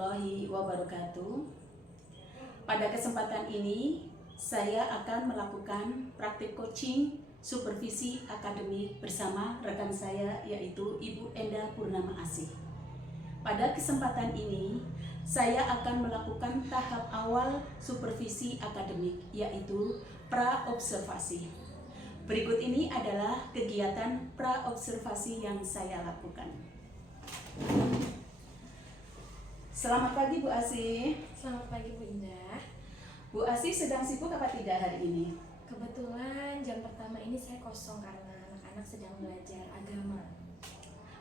warahmatullahi wabarakatuh. Pada kesempatan ini, saya akan melakukan praktik coaching supervisi akademik bersama rekan saya yaitu Ibu Enda Purnama Asih. Pada kesempatan ini, saya akan melakukan tahap awal supervisi akademik yaitu pra-observasi. Berikut ini adalah kegiatan pra-observasi yang saya lakukan. Selamat pagi Bu Asih. Selamat pagi Bu Indah. Bu Asih sedang sibuk apa tidak hari ini? Kebetulan jam pertama ini saya kosong karena anak-anak sedang belajar agama.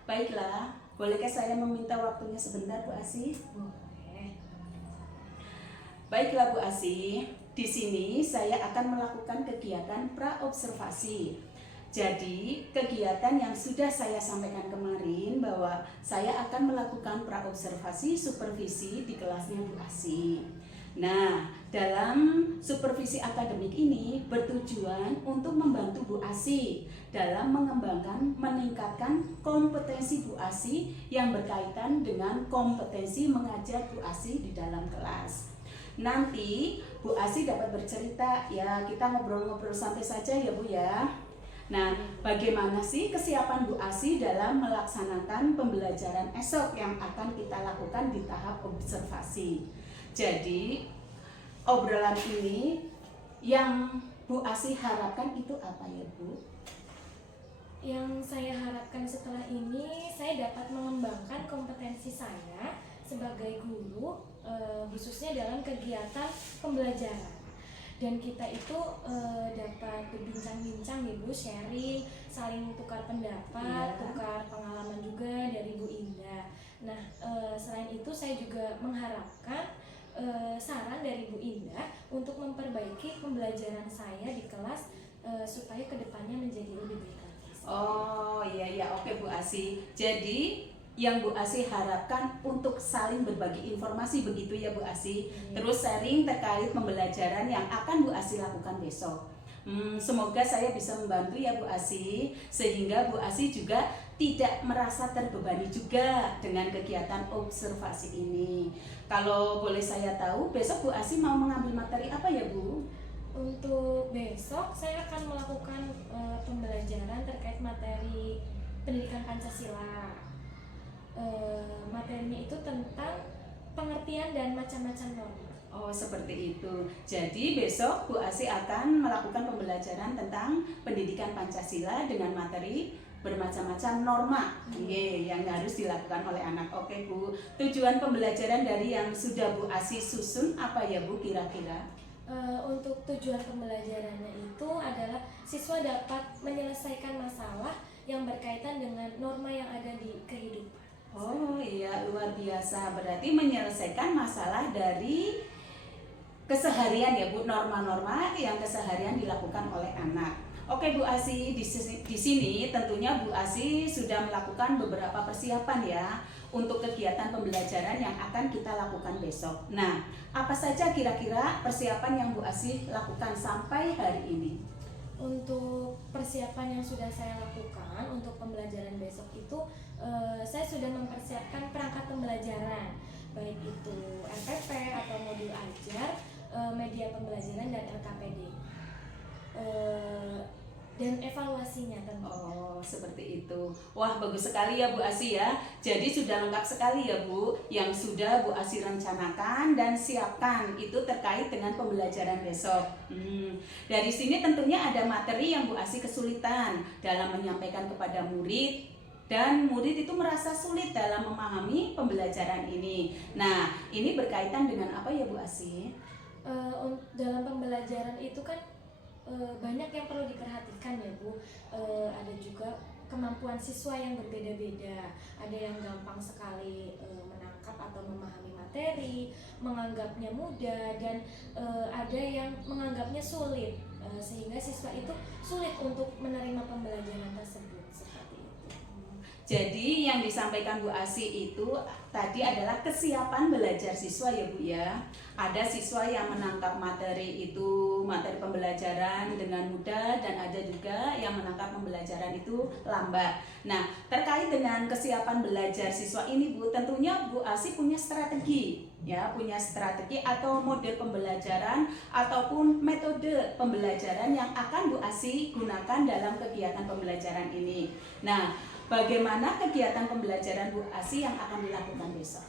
Baiklah, bolehkah saya meminta waktunya sebentar Bu Asih? Boleh. Baiklah Bu Asih, di sini saya akan melakukan kegiatan pra-observasi. Jadi, kegiatan yang sudah saya sampaikan kemarin bahwa saya akan melakukan pra-observasi supervisi di kelasnya Bu Asih. Nah, dalam supervisi akademik ini bertujuan untuk membantu Bu Asih dalam mengembangkan, meningkatkan kompetensi Bu Asih yang berkaitan dengan kompetensi mengajar Bu Asih di dalam kelas. Nanti Bu Asih dapat bercerita, ya kita ngobrol-ngobrol santai saja ya Bu ya. Nah, bagaimana sih kesiapan Bu Asih dalam melaksanakan pembelajaran esok yang akan kita lakukan di tahap observasi. Jadi, obrolan ini yang Bu Asih harapkan itu apa ya Bu? Yang saya harapkan setelah ini, saya dapat mengembangkan kompetensi saya sebagai guru, khususnya dalam kegiatan pembelajaran. Dan kita itu dapat berbincang-bincang ya Bu, sharing, saling tukar pendapat, tukar pengalaman juga dari Bu Indah. Nah, selain itu saya juga mengharapkan saran dari Bu Indah untuk memperbaiki pembelajaran saya di kelas supaya kedepannya menjadi lebih baik lagi. Oh iya, oke Bu Asih. Jadi yang Bu Asih harapkan untuk saling berbagi informasi begitu ya Bu Asih. Terus sharing terkait pembelajaran yang akan Bu Asih lakukan besok. Semoga saya bisa membantu ya Bu Asih, sehingga Bu Asih juga tidak merasa terbebani juga dengan kegiatan observasi ini. Kalau boleh saya tahu, besok Bu Asih mau mengambil materi apa ya Bu? Untuk besok saya akan melakukan pembelajaran terkait materi pendidikan Pancasila. Materinya itu tentang pengertian dan macam-macam norma. Oh seperti itu. Jadi besok Bu Asih akan melakukan pembelajaran tentang pendidikan Pancasila dengan materi bermacam-macam norma yang harus dilakukan oleh anak. Oke Bu, tujuan pembelajaran dari yang sudah Bu Asih susun apa ya Bu kira-kira? Untuk tujuan pembelajarannya itu adalah siswa dapat menyelesaikan masalah yang berkaitan dengan norma yang ada di kehidupan. Oh iya, luar biasa. Berarti menyelesaikan masalah dari keseharian ya Bu, norma-norma yang keseharian dilakukan oleh anak. Oke Bu Asih, di sini tentunya Bu Asih sudah melakukan beberapa persiapan ya untuk kegiatan pembelajaran yang akan kita lakukan besok. Nah, apa saja kira-kira persiapan yang Bu Asih lakukan sampai hari ini? Untuk persiapan yang sudah saya lakukan untuk pembelajaran besok itu saya sudah mempersiapkan perangkat pembelajaran, baik itu MPP atau modul ajar, media pembelajaran dan LKPD, dan evaluasinya tentu. Oh seperti itu. Wah bagus sekali ya Bu Asih ya. Jadi sudah lengkap sekali ya Bu yang sudah Bu Asih rencanakan dan siapkan itu terkait dengan pembelajaran besok. Dari sini tentunya ada materi yang Bu Asih kesulitan dalam menyampaikan kepada murid, dan murid itu merasa sulit dalam memahami pembelajaran ini. Nah ini berkaitan dengan apa ya Bu Asih? Dalam pembelajaran itu kan banyak yang perlu diperhatikan ya Bu. Ada juga kemampuan siswa yang berbeda-beda. Ada yang gampang sekali menangkap atau memahami materi, menganggapnya mudah, dan ada yang menganggapnya sulit, sehingga siswa itu sulit untuk menerima pembelajaran tersebut. Seperti itu. Jadi yang disampaikan Bu Asi itu tadi adalah kesiapan belajar siswa ya Bu ya. Ada siswa yang menangkap materi itu, materi pembelajaran dengan mudah, dan ada juga yang menangkap pembelajaran itu lambat. Nah, terkait dengan kesiapan belajar siswa ini Bu, tentunya Bu Asi punya strategi ya, punya strategi atau model pembelajaran ataupun metode pembelajaran yang akan Bu Asi gunakan dalam kegiatan pembelajaran ini. Nah, bagaimana kegiatan pembelajaran Bu Asi yang akan dilakukan besok?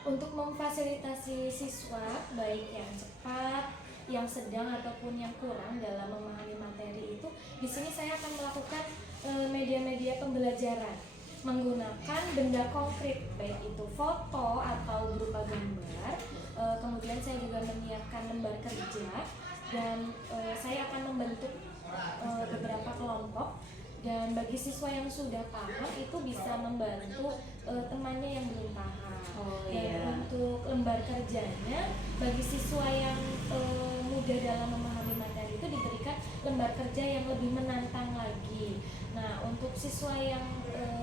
Untuk memfasilitasi siswa baik yang cepat, yang sedang ataupun yang kurang dalam memahami materi itu, di sini saya akan melakukan media-media pembelajaran menggunakan benda konkret, baik itu foto atau berupa gambar. Kemudian saya juga menyiapkan lembar kerja dan saya akan membentuk beberapa kelompok. Dan bagi siswa yang sudah paham itu bisa membantu temannya yang belum paham. Dan untuk lembar kerjanya bagi siswa yang mudah dalam memahami materi itu diberikan lembar kerja yang lebih menantang lagi. Nah, untuk siswa yang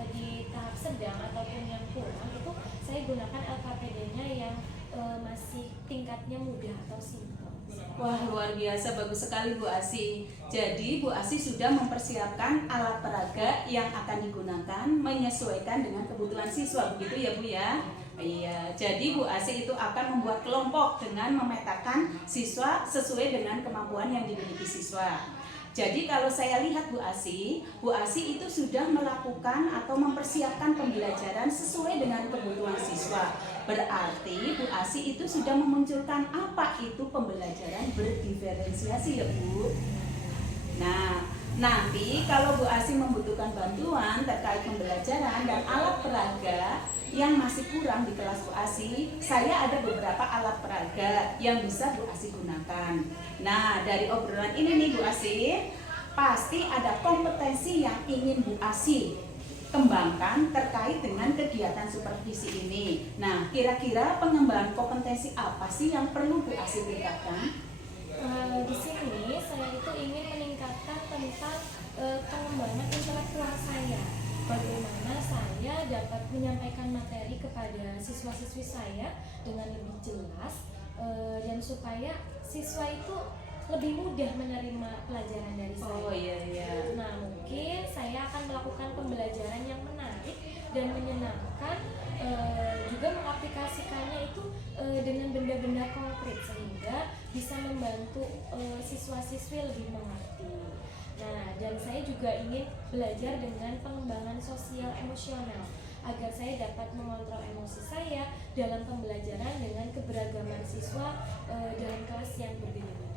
di tahap sedang ataupun yang kurang itu saya gunakan LKPD-nya yang masih tingkatnya mudah atau simpel. Wah, luar biasa, bagus sekali Bu Asi. Jadi Bu Asi sudah mempersiapkan alat peraga yang akan digunakan menyesuaikan dengan kebutuhan siswa, begitu ya Bu ya? Iya, jadi Bu Asi itu akan membuat kelompok dengan memetakan siswa sesuai dengan kemampuan yang dimiliki siswa. Jadi kalau saya lihat Bu Asi itu sudah melakukan atau mempersiapkan pembelajaran sesuai dengan kebutuhan siswa. Berarti Bu Asi itu sudah memunculkan apa itu pembelajaran berdiferensiasi ya Bu. Nah, nanti kalau Bu Asi membutuhkan bantuan terkait pembelajaran dan alat peraga yang masih kurang di kelas Bu Asi, saya ada beberapa alat peraga yang bisa Bu Asi gunakan. Nah, dari obrolan ini nih Bu Asi, pasti ada kompetensi yang ingin Bu Asi kembangkan terkait dengan kegiatan supervisi ini. Nah, kira-kira pengembangan kompetensi apa sih yang perlu Bu Asi tingkatkan? Di sini saya itu ingin meningkatkan tentang pengembangan intelektual saya. Bagaimana saya dapat menyampaikan materi kepada siswa-siswi saya dengan lebih jelas dan supaya siswa itu lebih mudah menerima pelajaran dari saya. Oh iya. Nah, mungkin saya akan melakukan pembelajaran yang menarik dan menyenangkan, juga mengaplikasikannya itu dengan benda-benda konkret sehingga bisa membantu siswa-siswi lebih mengerti. Nah, dan saya juga ingin belajar dengan pengembangan sosial emosional agar saya dapat mengontrol emosi saya dalam pembelajaran dengan keberagaman siswa dalam kelas yang berbeda-beda.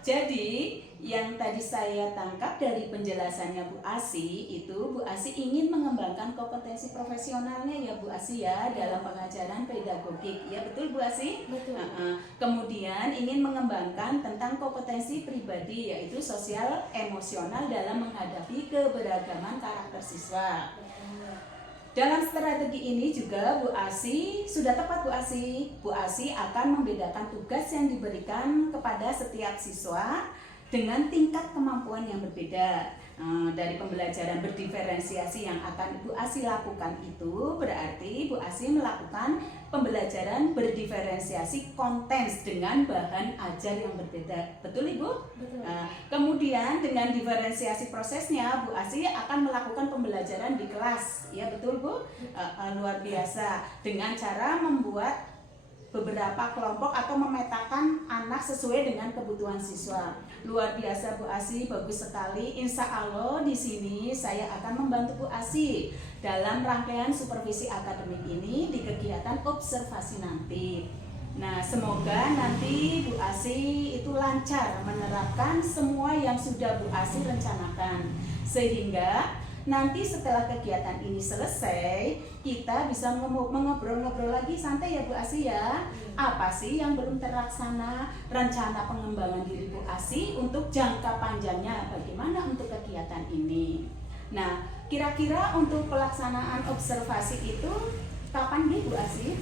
Jadi yang tadi saya tangkap dari penjelasannya Bu Asi itu Bu Asi ingin mengembangkan kompetensi profesionalnya ya Bu Asi ya dalam pengajaran pedagogik. Ya betul Bu Asi? Betul. Kemudian ingin mengembangkan tentang kompetensi pribadi yaitu sosial emosional dalam menghadapi keberagaman karakter siswa. Dalam strategi ini juga Bu Asi sudah tepat Bu Asi. Bu Asi akan membedakan tugas yang diberikan kepada setiap siswa dengan tingkat kemampuan yang berbeda. Dari pembelajaran berdiferensiasi yang akan Bu Asi lakukan itu berarti Bu Asi melakukan pembelajaran berdiferensiasi konten dengan bahan ajar yang berbeda. Betul Ibu? Betul. Kemudian dengan diferensiasi prosesnya Bu Asi akan melakukan pembelajaran di kelas. Ya betul Bu? Luar biasa dengan cara membuat beberapa kelompok atau memetakan anak sesuai dengan kebutuhan siswa. Luar biasa Bu Asi, bagus sekali. Insya Allah di sini saya akan membantu Bu Asi dalam rangkaian supervisi akademik ini di kegiatan observasi nanti. Nah, semoga nanti Bu Asi itu lancar menerapkan semua yang sudah Bu Asi rencanakan sehingga nanti setelah kegiatan ini selesai, kita bisa mengobrol-ngobrol lagi santai ya Bu Asi ya. Apa sih yang belum terlaksana? Rencana pengembangan diri Bu Asi untuk jangka panjangnya bagaimana untuk kegiatan ini. Nah, kira-kira untuk pelaksanaan observasi itu kapan nih Bu Asi?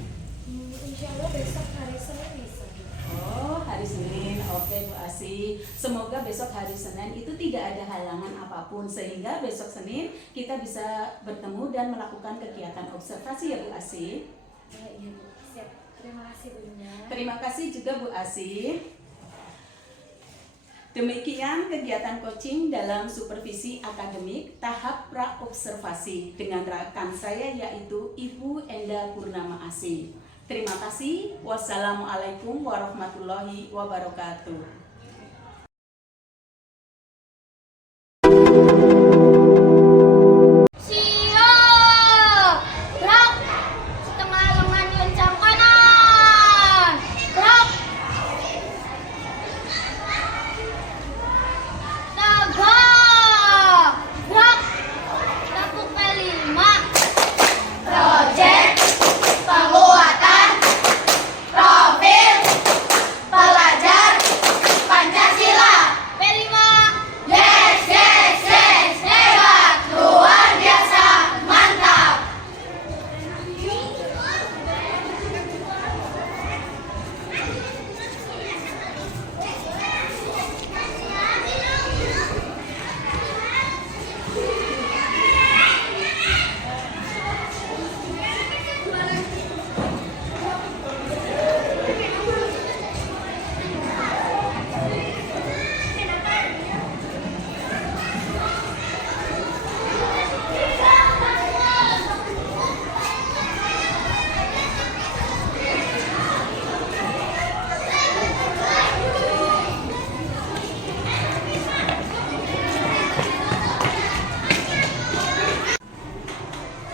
Insya Allah besok hari Senin bisa. Oh, hari Senin. Oke, Bu Asi. Semoga besok hari Senin itu tidak ada halangan apapun sehingga besok Senin kita bisa bertemu dan melakukan kegiatan observasi ya Bu Asi. Iya Bu, siap. Terima kasih Bu Yuna. Terima kasih juga Bu Asi. Demikian kegiatan coaching dalam supervisi akademik tahap pra-observasi dengan rekan saya yaitu Ibu Enda Purnama Asi. Terima kasih. Wassalamualaikum warahmatullahi wabarakatuh. Siap, gerak, setengah lengan kencang kanan, gerak, tegak, gerak, tepuk kelima, project, penguatan, profil, pelajar, Pancasila, P5, yes, yes, yes, hebat, luar biasa, mantap.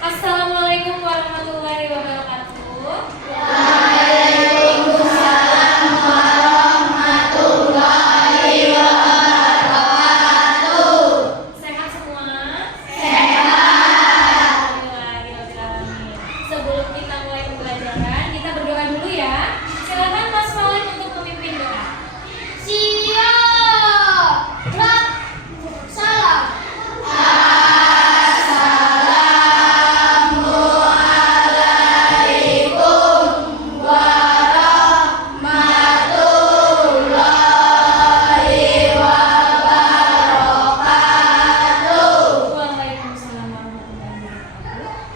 Assalamualaikum warahmatullahi wabarakatuh. Sehat semua? Sehat. Alhamdulillah. Sebelum kita mulai pembelajaran, kita berdoa dulu ya. Silakan Mas Maulid untuk memimpin doa. Siap, gerak, salam. Waalaikumsalam warahmatullahi wabarakatuh.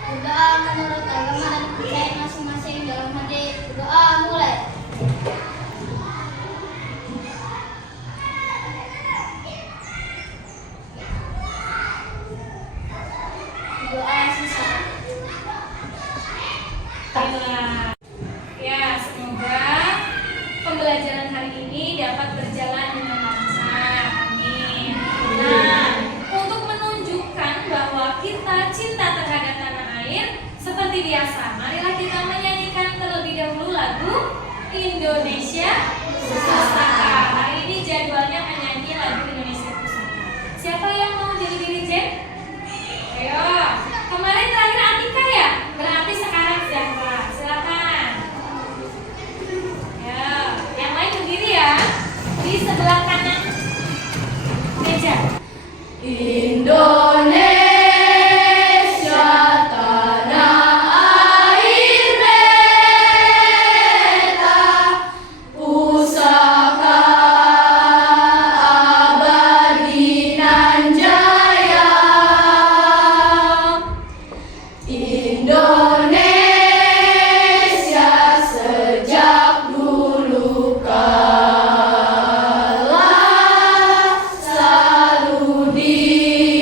Berdoa menurut agama dan kepercayaan masing-masing dalam hati. Berdoa mulai. Berdoa sisa. Baiklah. Ya, semoga pembelajaran hari ini dapat berjalan dengan lancar. Amin. Nah, untuk menunjukkan bahwa kita cinta terhadap tanah air, seperti biasa, marilah kita menyanyikan terlebih dahulu lagu Indonesia Pusaka. Hari ini jadwalnya menyanyi lagu Indonesia Pusaka. Siapa yang mau jadi dirijen? Ayo, kemarin terakhir Atika ya? Berarti sekarang Zahra. Silakan. Ya, yang lain berdiri ya. Di sebelah kanan meja. Indonesia tanah air beta, pusaka abadi nan jaya. Indonesia sejak dulu kala selalu di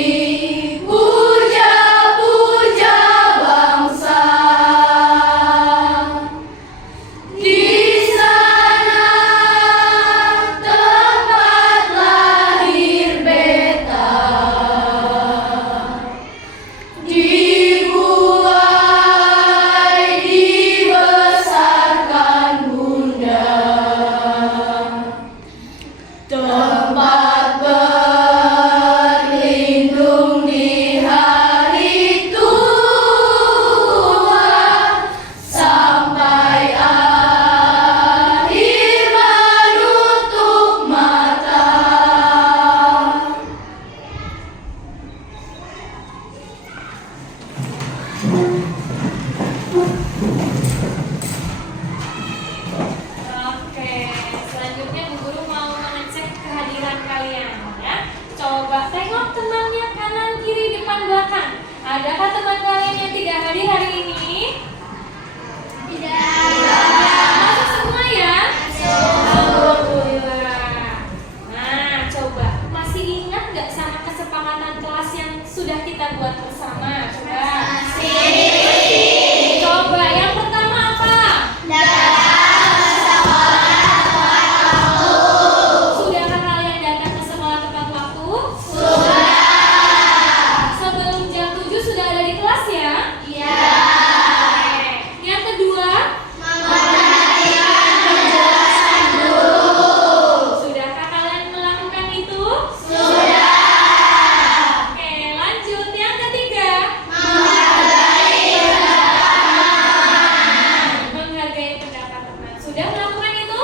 depan belakang. Adakah teman kalian yang tidak hadir hari ini? Tidak. Masuk semua ya? Alhamdulillah. Nah, coba masih ingat nggak sama kesepakatan kelas yang sudah kita buat bersama? Coba. Coba yang pertama apa? Sudahkah kalian datang ke sekolah tepat waktu? Sebelum jam 7 sudah ada di kelas ya? Oke. Yang kedua? Sudahkah kalian melakukan itu? Oke, lanjut. Yang ketiga? Menghargai pendapat teman. Sudah melakukan itu?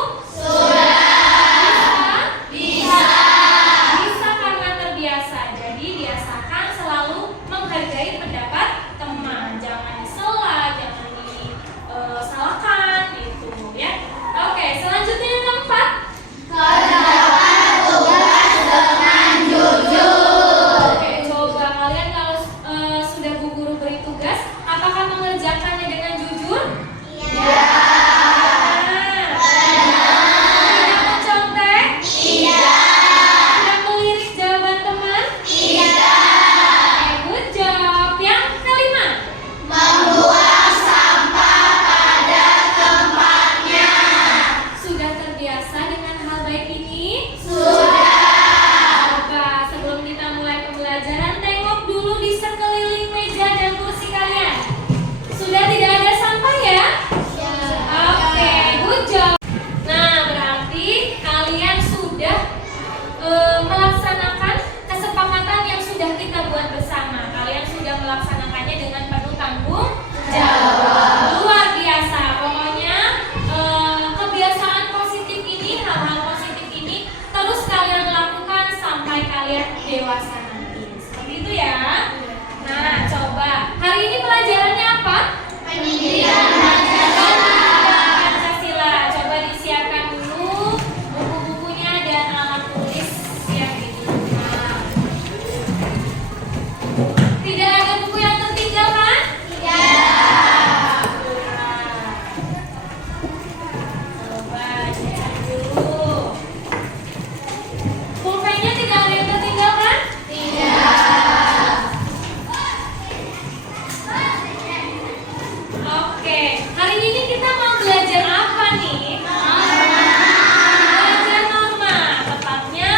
Bisa? Bisa karena terbiasa. Jadi biasakan selalu menghargai pendapat teman. Jangan disela, jangan disalahkan gitu ya. Oke, selanjutnya yang keempat. Oke, coba kalian kalau sudah Bu Guru beri tugas, apakah mengerjakannya dengan jujur? Tidak mencontek? Tidak melirik jawaban teman? Oke, good job. Yang kelima. Sudah terbiasa dengan hal baik ini? Coba sebelum kita mulai pembelajaran, tengok dulu di sekeliling meja dan kursi kalian. Sudah tidak ada sampah ya? Oke, good job. Nah, berarti kalian sudah melaksanakan kesepakatan yang sudah kita buat bersama. Kalian sudah melaksanakannya dengan penuh tanggung jawab. Luar biasa. Pokoknya kebiasaan positif ini, hal-hal positif ini terus kalian lakukan sampai kalian dewasa nanti. Seperti itu ya. Nah, coba hari ini pelajarannya apa? Pendidikan Pancasila. Coba disiapkan dulu buku-bukunya dan alat tulis yang di rumah. Tidak ada buku yang tertinggal kan? Coba dicek dulu. Pulpennya tidak ada yang tertinggal kan? Oke, hari ini kita mau belajar apa nih? Belajar norma, tepatnya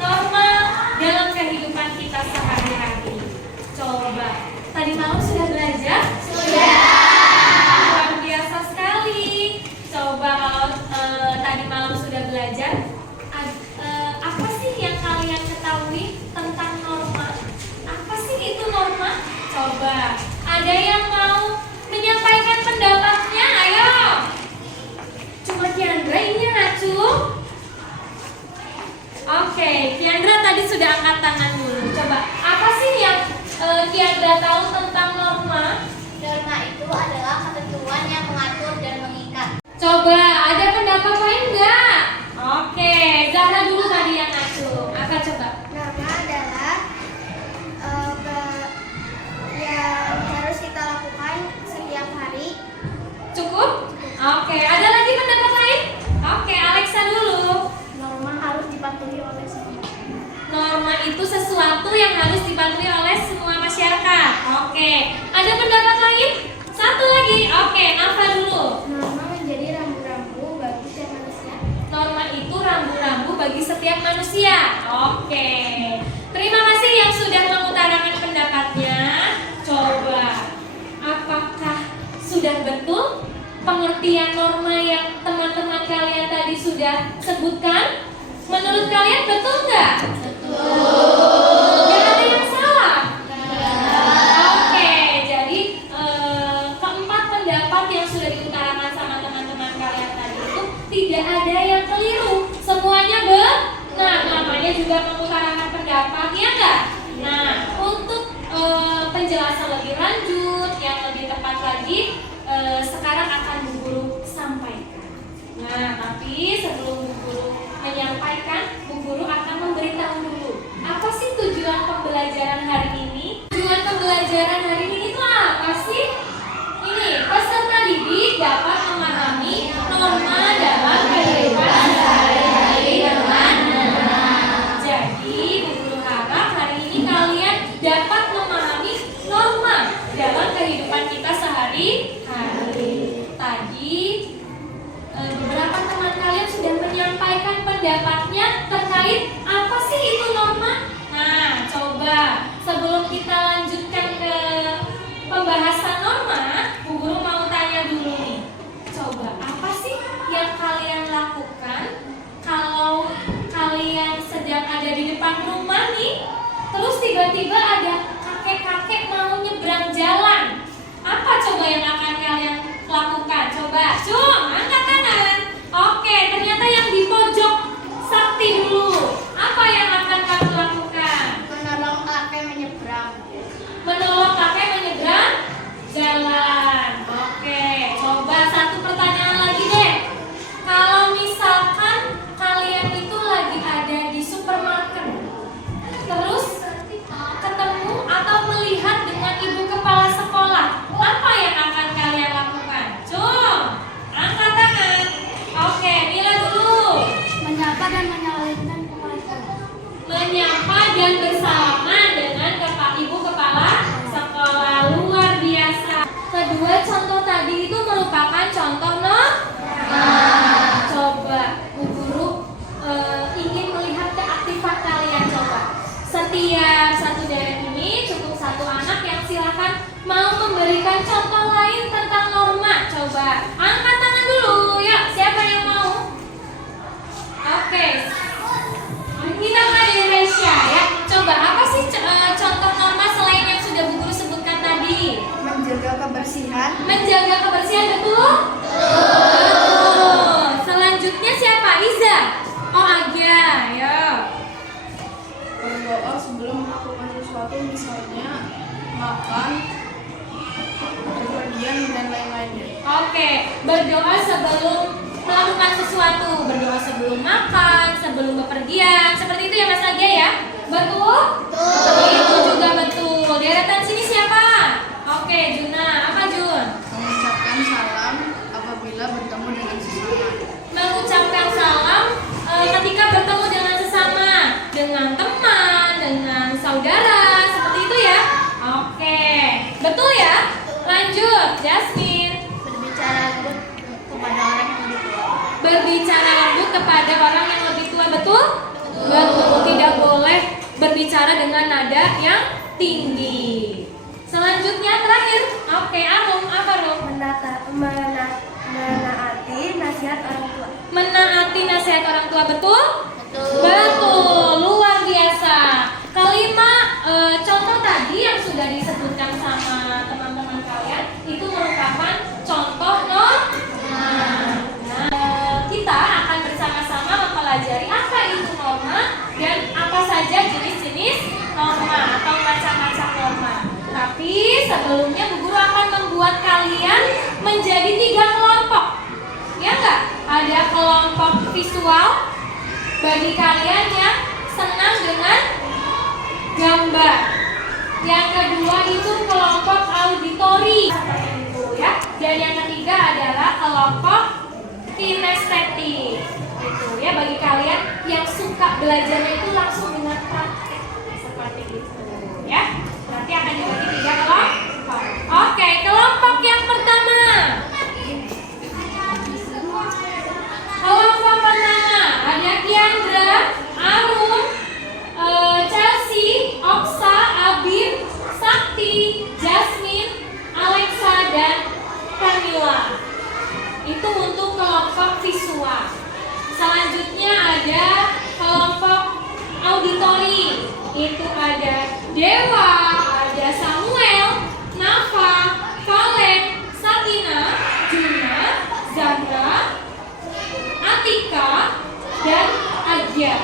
norma dalam kehidupan kita sehari-hari. Coba, tadi malam sudah belajar? Luar biasa sekali. Coba kalau tadi malam sudah belajar, apa sih yang kalian ketahui tentang norma? Apa sih itu norma? Coba, ada yang mau menyampaikan pendapatnya? Ayo. Cuma Kiandra ini yang ngacung. Oke, Kiandra tadi sudah angkat tangan dulu. Coba, apa sih yang Kiandra tahu tentang norma? Norma itu adalah ketentuan yang mengatur dan mengikat. Coba, ada pendapat lain nggak? Oke, Zahra dulu tadi yang ngacung. Apa coba? Norma adalah yang harus kita lakukan setiap hari. Cukup? Oke, ada lagi pendapat lain? Oke, Alexa dulu. Norma harus dipatuhi oleh semua. Norma itu sesuatu yang harus dipatuhi oleh semua masyarakat. Oke, ada pendapat lain? Satu lagi. Oke, Nafa dulu. Norma menjadi rambu-rambu bagi setiap manusia. Norma itu rambu-rambu bagi setiap manusia. Oke. Terima kasih yang sudah mengutarakan pendapatnya. Coba, apakah sudah betul pengertian norma yang teman-teman kalian tadi sudah sebutkan? Menurut kalian betul nggak? Nggak ada yang salah? Oke, jadi keempat pendapat yang sudah diutarakan sama teman-teman kalian tadi itu tidak ada yang keliru. Semuanya benar. Namanya juga mengutarakan pendapat, ya nggak? Nah, untuk penjelasan lebih lanjut, yang lebih tepat lagi, sekarang akan Bu Guru sampaikan. Nah, tapi sebelum Bu Guru menyampaikan, Bu Guru akan memberitahu dulu apa sih tujuan dapat memahami norma dalam kehidupan sehari-hari dengan benar. Jadi, Bu Guru harap hari ini kalian dapat memahami norma dalam kehidupan kita sehari-hari. Tadi beberapa teman kalian sudah menyampaikan pendapatnya terkait apa sih itu norma. Nah, coba sebelum kita lanjutkan ke pembahasan norma, Bu Guru mau tanya dulu nih. Coba apa sih yang kalian lakukan kalau kalian sedang ada di depan rumah nih, terus tiba-tiba ada kakek-kakek mau nyebrang jalan? Apa coba yang akan kalian lakukan? Coba, Cung, angkat tangan. Oke, ternyata yang di pojok Sakti dulu. Apa yang akan kamu lakukan? Menolong kakek menyeberang. Menolong kakek menyeberang jalan. Oke, coba satu pertanyaan lagi deh. Kalau misalkan kalian itu lagi ada di supermarket, terus ketemu atau melihat dengan ibu kepala sekolah, apa yang akan kalian lakukan? Cung, angkat tangan. Oke, Mila dulu. Menyapa dan menyalahkan kepala sekolah. Menyapa dan bersalaman dengan ibu kepala sekolah. Luar biasa. Kedua contoh tadi itu merupakan contoh coba Bu Guru ingin melihat keaktifan kalian. Coba setiap satu daerah ini cukup satu anak yang silakan mau memberikan contoh lain tentang norma. Coba angkat tangan dulu. Yuk, siapa yang mau? Oke, kita mulai dari Resya ya. Coba apa sih contoh norma selain yang sudah Bu Guru sebutkan tadi? Menjaga kebersihan. Menjaga kebersihan, betul? Betul. Selanjutnya siapa? Iza? Oh, Aga. Ayo. Berdoa sebelum melakukan sesuatu, misalnya makan, bepergian, dan lain-lainnya. Oke, berdoa sebelum melakukan sesuatu, berdoa sebelum makan, sebelum bepergian, seperti itu ya Mas Aga ya? Betul? Itu juga betul. Deretan sini siapa? Oke, Juna. Apa Jun? Mengucapkan salam apabila bertemu dengan sesama. Mengucapkan salam ketika bertemu dengan sesama, dengan teman, dengan saudara, seperti itu ya? Oke, betul ya? Lanjut, Jasmine. Berbicara lembut kepada orang yang lebih tua. Berbicara lembut kepada orang yang lebih tua, betul? Betul, tidak boleh berbicara dengan nada yang tinggi. Selanjutnya terakhir, oke, Arum, apa Rum? Menaati nasihat orang tua. Menaati nasihat orang tua, betul? Betul, luar biasa. Kelima, contoh tadi yang sudah disebutkan sama teman-teman kalian itu merupakan contoh norma. Kita akan bersama-sama mempelajari apa itu norma dan apa saja jenis-jenis norma atau macam-macam norma. Tapi sebelumnya Bu Guru akan membuat kalian menjadi 3 kelompok. Ya enggak? Ada kelompok visual bagi kalian yang senang dengan gambar. Yang kedua itu kelompok auditori seperti itu ya. Dan yang ketiga adalah kelompok kinestetik. Itu ya, bagi kalian yang suka belajarnya itu langsung dengan praktek seperti itu ya. Berarti akan dibagi 3 kelompok. Oke, kelompok yang pertama. Kelompok pertama ada Kiandra, Arum, Chelsea, Oksa, Abim, Sakti, Jasmine, Alexa, dan Camilla. Itu untuk kelompok visual. Selanjutnya ada kelompok auditori. Itu ada Dewa, ada Samuel, Nafa, Valen, Satina, Juna, Zahra, Atika, dan Agia.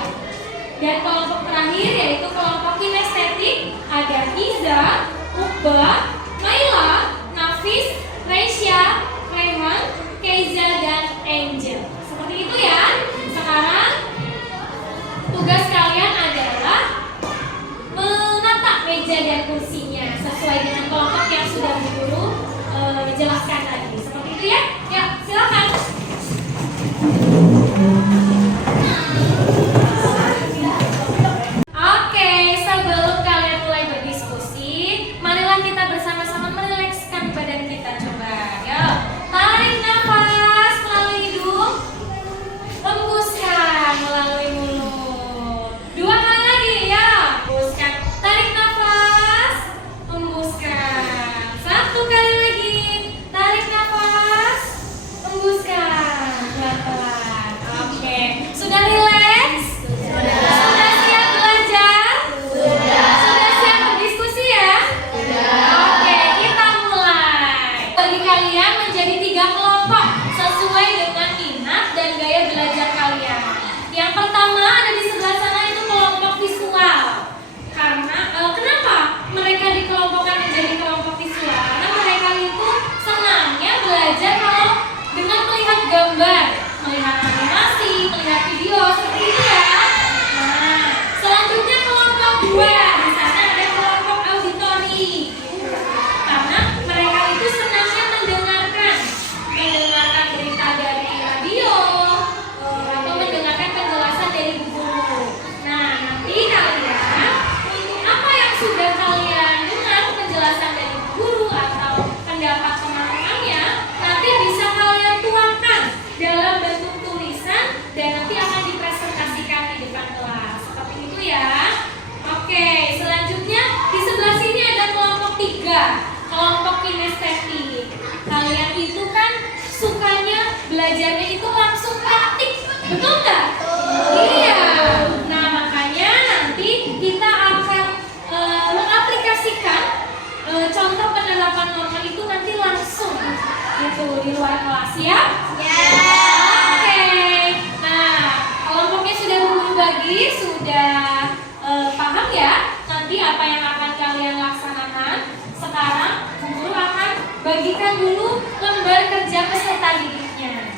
Dan kelompok terakhir yaitu kelompok kinestetik ada Iza, Uba, Naila, Nafis, Resya, Rehan, Keiza, dan Angel. Seperti itu ya. Sekarang tugas kalian adalah menata meja dan kursinya sesuai dengan kelompok yang sudah Bu Guru jelaskan tadi. Seperti itu ya. kinestetik. Kalian itu kan sukanya belajarnya itu langsung praktik, betul nggak? Iya. Nah makanya nanti kita akan mengaplikasikan contoh penerapan norma itu nanti langsung gitu di luar kelas ya. Oke. Nah kelompoknya sudah bagi, sudah paham ya nanti apa yang akan kalian laksanakan. Sekarang guru akan bagikan dulu lembar kerja peserta didiknya.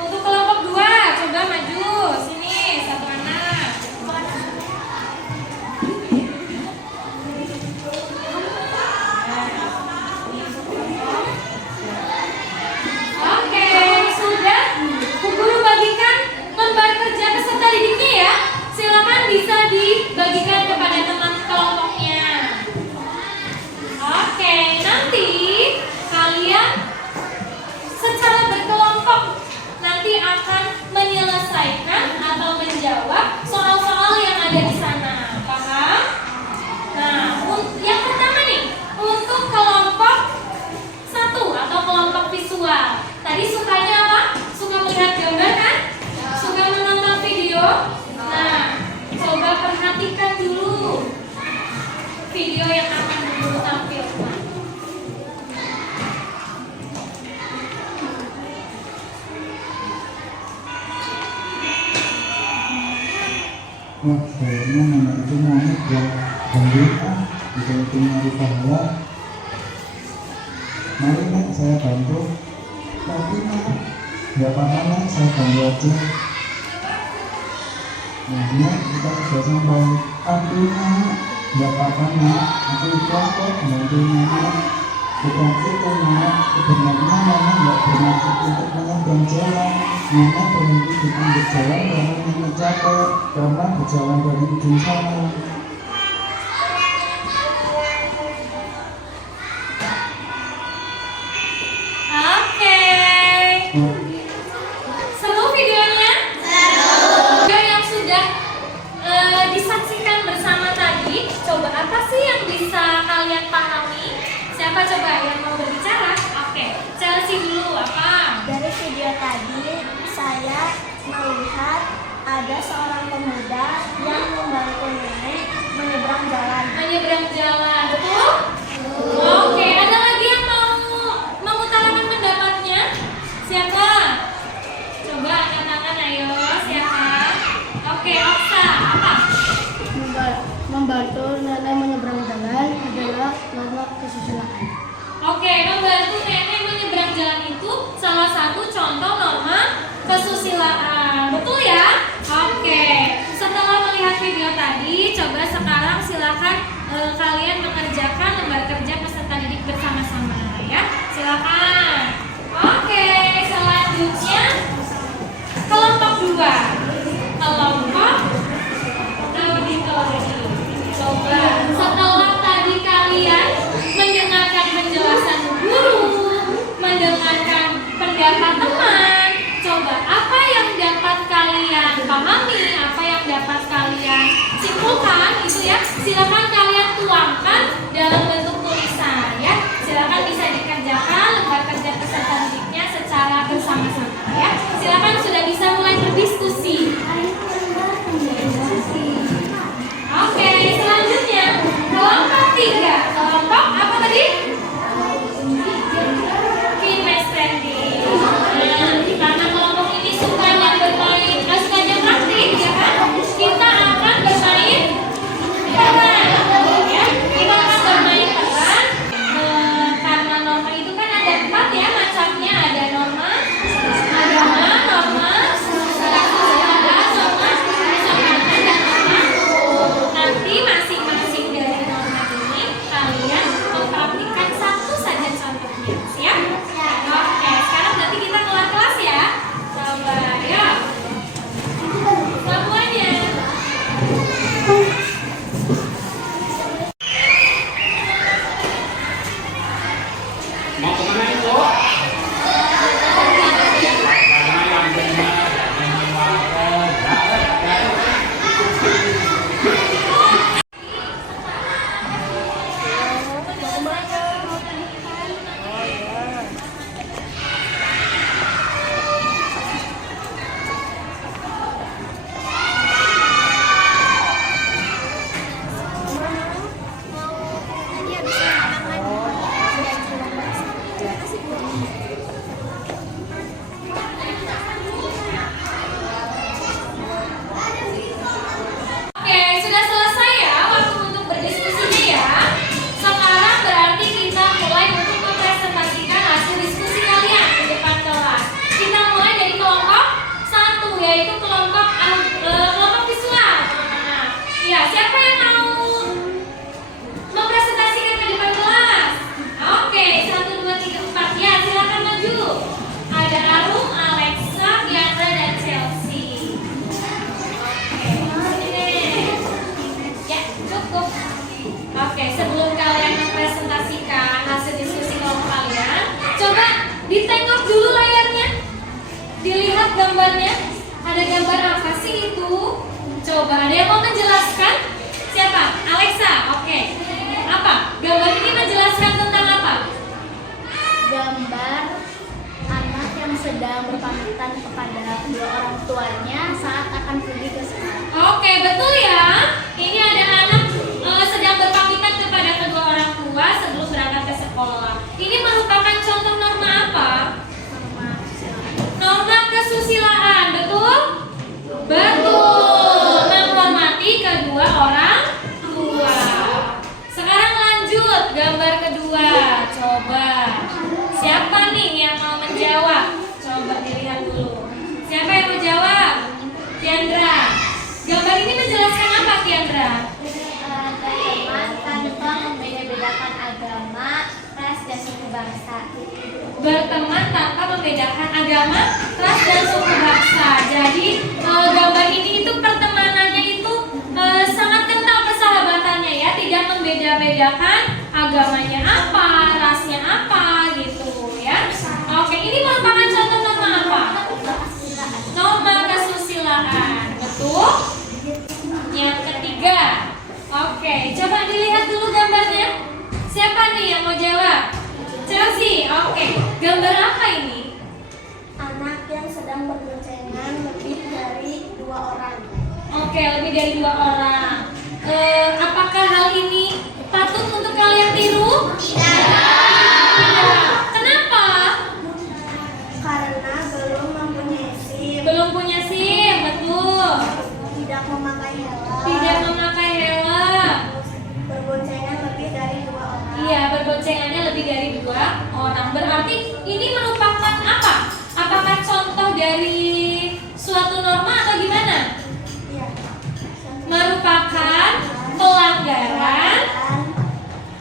Untuk kelompok 2 coba maju sini satu anak. Oke, sudah. Bu Guru bagikan lembar kerja peserta didiknya ya. Silakan bisa dibagikan kepada teman kelompoknya. Oke, nanti kalian secara berkelompok nanti akan menyelesaikan atau menjawab soal-soal yang ada di sana. Paham? Nah, yang pertama nih, untuk kelompok 1 atau kelompok visual. Tadi sukanya apa? Suka melihat gambar kan? Suka menonton video? Nah, coba perhatikan dulu video yang akan Guru tampilkan. Wah, kayaknya nenek itu maunya buat pemerintah, bisa itu nyari pahala. Mari nek saya bantu. Tapi nek, nggak apa-apa nek, saya bantu aja. Nah, nek, kita sudah sampai. Artinya, nggak apa-apa nek, aku ikhlas kok bantunya nek. Bukan itu nek, sebenarnya nenek nggak bermaksud untuk menyeberang jalan. Nenek berhenti di pinggir jalan karena nenek capek, karena berjalan dari ujung sana. Oke. Seru videonya? Video yang sudah disaksikan bersama tadi, coba apa sih yang bisa kalian pahami? Siapa coba yang mau berbicara? Oke, Chelsea dulu apa? Dari video tadi saya melihat ada seorang pemuda yang membantu nenek menyeberang jalan. Menyeberang jalan, betul? Oke, ada lagi yang mau mengutarakan pendapatnya? Siapa? Coba angkat tangan ayo, siapa? Oke, Oksa, apa? Membantu nenek menyeberang jalan adalah norma kesusilaan. Oke, membantu nenek menyeberang jalan itu salah satu contoh norma kesusilaan. Betul ya? Oke. Setelah melihat video tadi, coba sekarang silakan kalian mengerjakan lembar kerja peserta didik bersama-sama ya. Silakan. Oke, selanjutnya kelompok 2. Kelompok coba setelah tadi kalian mendengarkan penjelasan guru, mendengarkan pendapat teman, coba apa yang dapat kalian pahami, apa yang dapat kalian simpulkan itu ya, silakan kalian tuangkan dalam bentuk tulisan ya. Silakan bisa dikerjakan lembar kerja peserta didiknya secara bersama-sama ya. Silakan sudah bisa mulai berdiskusi. Oke, selanjutnya kelompok 3. Kelompok apa tadi? Kinestetik. Nah, karena kelompok ini sukanya bermain, sukanya praktik ya kan? Kita akan bermain peran, ya. Kita akan bermain peran. Karena norma itu kan ada 4 ya macamnya. Ada norma agama, norma gambarnya? Ada gambar apa sih itu? Coba ada yang mau menjelaskan? Siapa? Alexa. Oke. Apa? Gambar ini menjelaskan tentang apa? Gambar anak yang sedang berpamitan kepada kedua orang tuanya saat akan pergi ke sekolah. Oke, betul ya. Ini ada anak sedang berpamitan kepada kedua orang tua sebelum berangkat ke sekolah. Ini merupakan contoh norma apa? Norma kesusilaan, betul? Betul. Menghormati kedua orang tua. Sekarang lanjut gambar kedua. Coba. Siapa nih yang mau menjawab? Coba dilihat dulu. Siapa yang mau jawab? Tiandra. Gambar ini menjelaskan apa, Tiandra? Teman tanpa membeda-bedakan agama, ras, dan suku bangsa. Berteman tanpa membedakan agama, ras, dan suku bangsa. Jadi gambar ini itu pertemanannya itu sangat kental persahabatannya ya, tidak membeda-bedakan agamanya apa, rasnya apa gitu ya. Oke, ini merupakan contoh norma apa? Norma kesusilaan, betul? Yang ketiga. Oke, coba dilihat dulu gambarnya. Siapa nih yang mau jawab? Chelsea. Oke, gambar apa ini? Anak yang sedang berboncengan lebih dari 2 orang. Oke, lebih dari 2 orang. Apakah hal ini patut untuk kalian tiru? Tidak. Kenapa? Karena belum mempunyai SIM, Belum punya SIM, betul. tidak memakai helm, Tidak memakai helm. berboncengan lebih dari 2 orang. Iya, berboncengannya lebih dari 2 orang. Berarti ini merupakan apa? Apakah contoh dari suatu norma atau gimana? Iya. Merupakan pelanggaran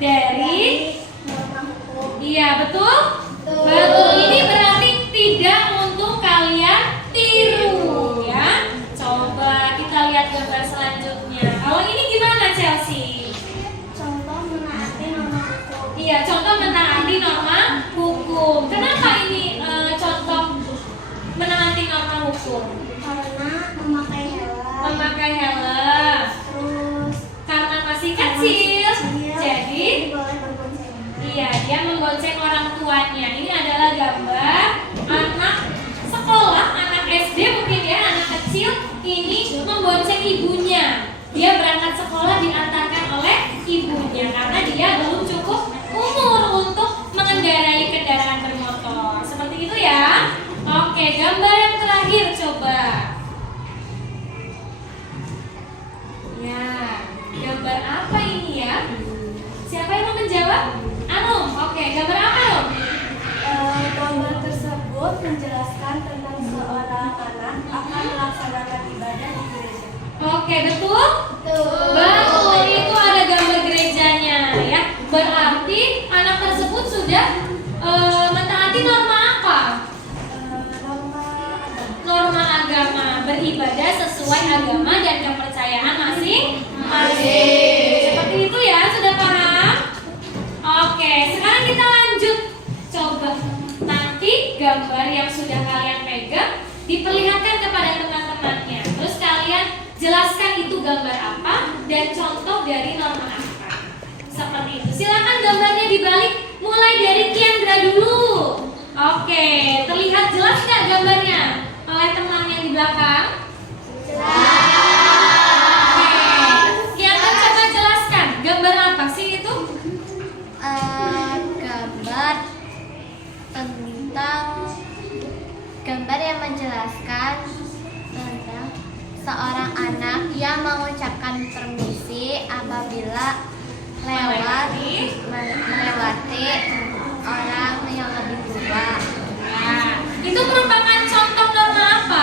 dari norma hukum. iya, betul? Betul. Ini berarti tidak untuk kalian tiru ya. Coba kita lihat gambar selanjutnya. Kalau ini gimana, Chelsea? Contoh menaati norma hukum. Iya, contoh menaati norma hukum. Kenapa ini contoh menaati norma hukum? Karena memakai helm. Memakai helm. Terus Karena masih kecil, jadi boleh berboncengan. iya, dia membonceng orang tuanya. Ini adalah gambar anak sekolah, anak SD mungkin ya, anak kecil ini membonceng ibunya. Dia berangkat sekolah diantarkan oleh ibunya karena dia belum cukup umur untuk mengendarai kendaraan bermotor. Seperti itu ya. Oke, gambar yang terakhir coba. Ya, gambar apa ini ya? Siapa yang mau menjawab? Anum. Oke, gambar apa, Anum? Gambar tersebut menjelaskan tentang seorang anak akan melaksanakan ibadah di gereja. Oke, betul? Betul, itu ada gambar gerejanya ya. Berarti anak tersebut sudah mentaati norma apa? Norma agama, beribadah sesuai agama dan kepercayaan masing-masing. Seperti itu ya, sudah paham? Oke, sekarang kita lanjut. Coba nanti gambar yang sudah kalian pegang diperlihatkan kepada teman-temannya. Terus kalian jelaskan itu gambar apa dan contoh dari norma apa. Seperti itu. Silakan gambarnya dibalik, mulai dari Tiandra dulu. Oke, terlihat jelas nggak gambarnya oleh teman yang di belakang? Oke, Tiandra coba jelaskan gambar apa sih itu? Gambar yang menjelaskan tentang seorang anak yang mengucapkan permisi apabila melewati orang yang lebih tua. Nah, itu merupakan contoh norma apa?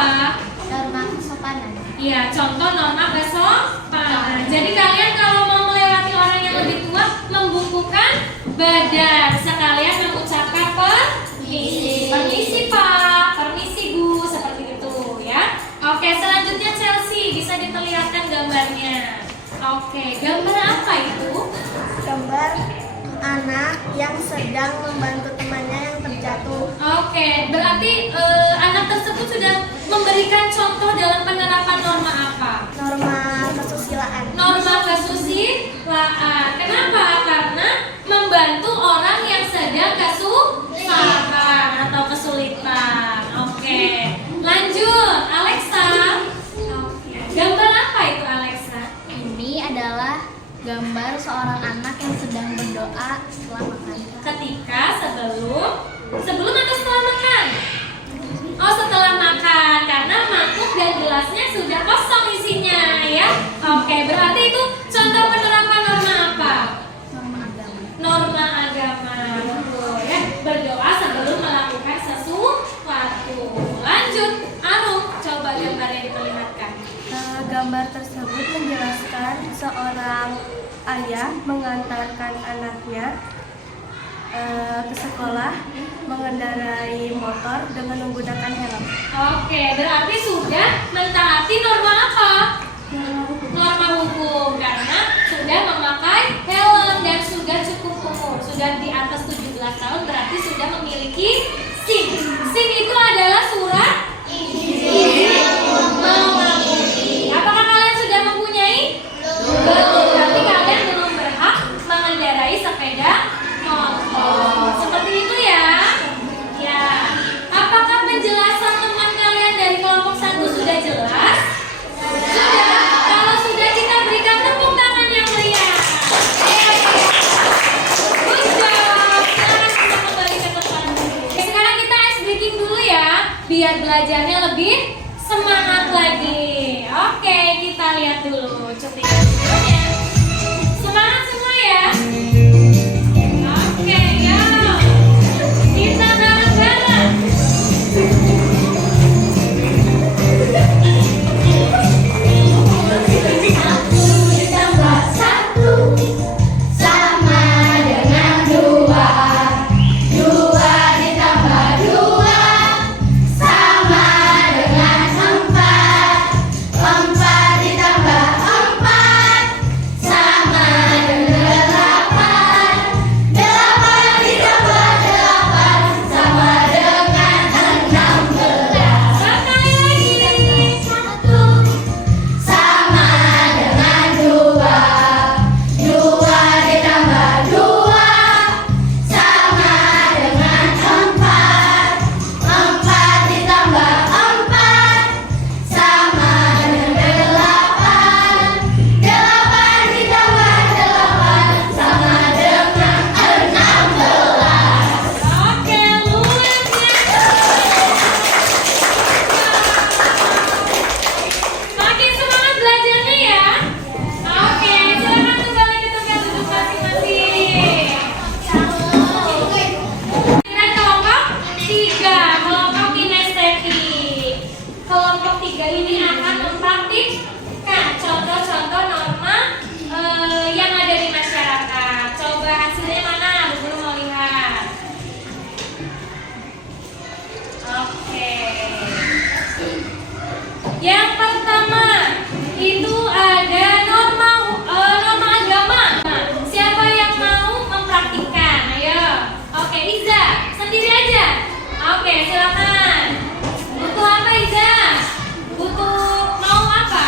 Norma kesopanan. Iya, contoh norma kesopanan. Jadi kalian kalau mau melewati orang yang lebih tua, membungkukkan badan sekalian mengucapkan permisi. Permisi Pak, permisi Bu, seperti itu ya. Oke, selanjutnya Chelsea, bisa diperlihatkan gambarnya. Oke, gambar apa itu? Gambar anak yang sedang membantu temannya yang terjatuh. Oke, berarti anak tersebut sudah Gambar seorang anak yang sedang berdoa setelah makan. Ketika sebelum atau setelah makan? Oh, setelah makan, karena mangkuk dan gelasnya sudah kosong isinya ya. Oke, berarti itu contoh penerapan norma apa? Norma agama. Norma agama. Betul ya. Berdoa sebelum melakukan sesuatu. Lanjut, Arum, coba gambarnya diperlihatkan. Gambar tersebut menjelaskan seorang ayah mengantarkan anaknya ke sekolah mengendarai motor dengan menggunakan helm. Oke, berarti sudah mentaati norma apa? Norma hukum, karena sudah memakai helm dan sudah cukup umur, sudah di atas 17 tahun, berarti sudah memiliki SIM. SIM itu adalah surat izin mengemudi. Apakah kalian sudah mempunyai? Belum. Berarti kalian belum berhak mengendarai sepeda motor. Seperti itu ya. Ya. Apakah penjelasan teman kalian dari kelompok 1 sudah jelas? Sudah. Kalau sudah, kita berikan tepuk tangan yang meriah. Good job. Silakan kita kembali ke tempat. Oke, sekarang kita ice breaking dulu ya, biar belajarnya lebih semangat lagi. Oke, kita lihat dulu cuplikan videonya. Semangat semua ya. Oke, ya. Kita bareng-bareng. Ditambah 1 sama dengan 2. 2 ditambah 2 sama dengan 4. 4 ditambah 4 sama dengan 8. 8 ditambah 8 sama dengan 16. Sekali lagi. 1 sama dengan 2. 2 ditambah 2 sama dengan 4. 4 ditambah 4 sama dengan 8. 8 ditambah 8 sama dengan 16. Oke, luar biasa. Makin semangat belajarnya ya. Oke, silakan kembali ke tempat duduk masing-masing. Dengan kelompok 3, kelompok kinestetik. Kelompok 3 ini akan mempraktikkan contoh-contoh norma yang ada di masyarakat. Coba hasilnya mana? Bu Guru mau lihat. Oke. Yang pertama itu ada norma agama. Nah, siapa yang mau mempraktikkan? Ayo. Oke, Iza, sendiri aja. Oke, silakan. Butuh apa, Iza? Butuh mau apa?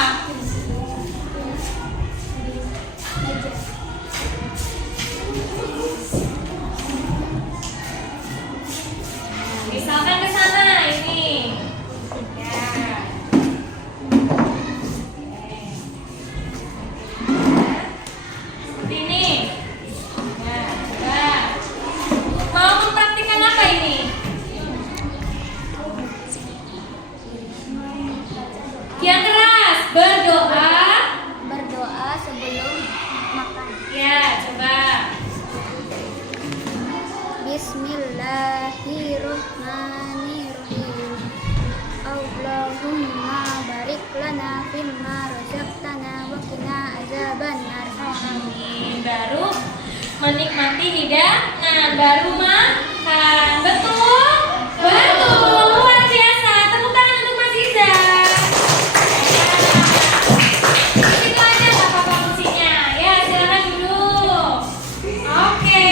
Misalkan ke sana ini. Ya. Seperti ini. Ya, coba. Mau mempraktikkan apa ini? Yang keras, berdoa. Berdoa sebelum makan. Ya, coba. Bismillahirrahmanirrahim. Allahumma barik lana fimma razaqtana wa qina azabannar. Amin. Baru menikmati hidangan, baru makan. Betul? Betul. Luar biasa. Tepuk tangan untuk Mas Iza. Itu aja nggak apa-apa kursinya. Ya, silakan duduk. Oke.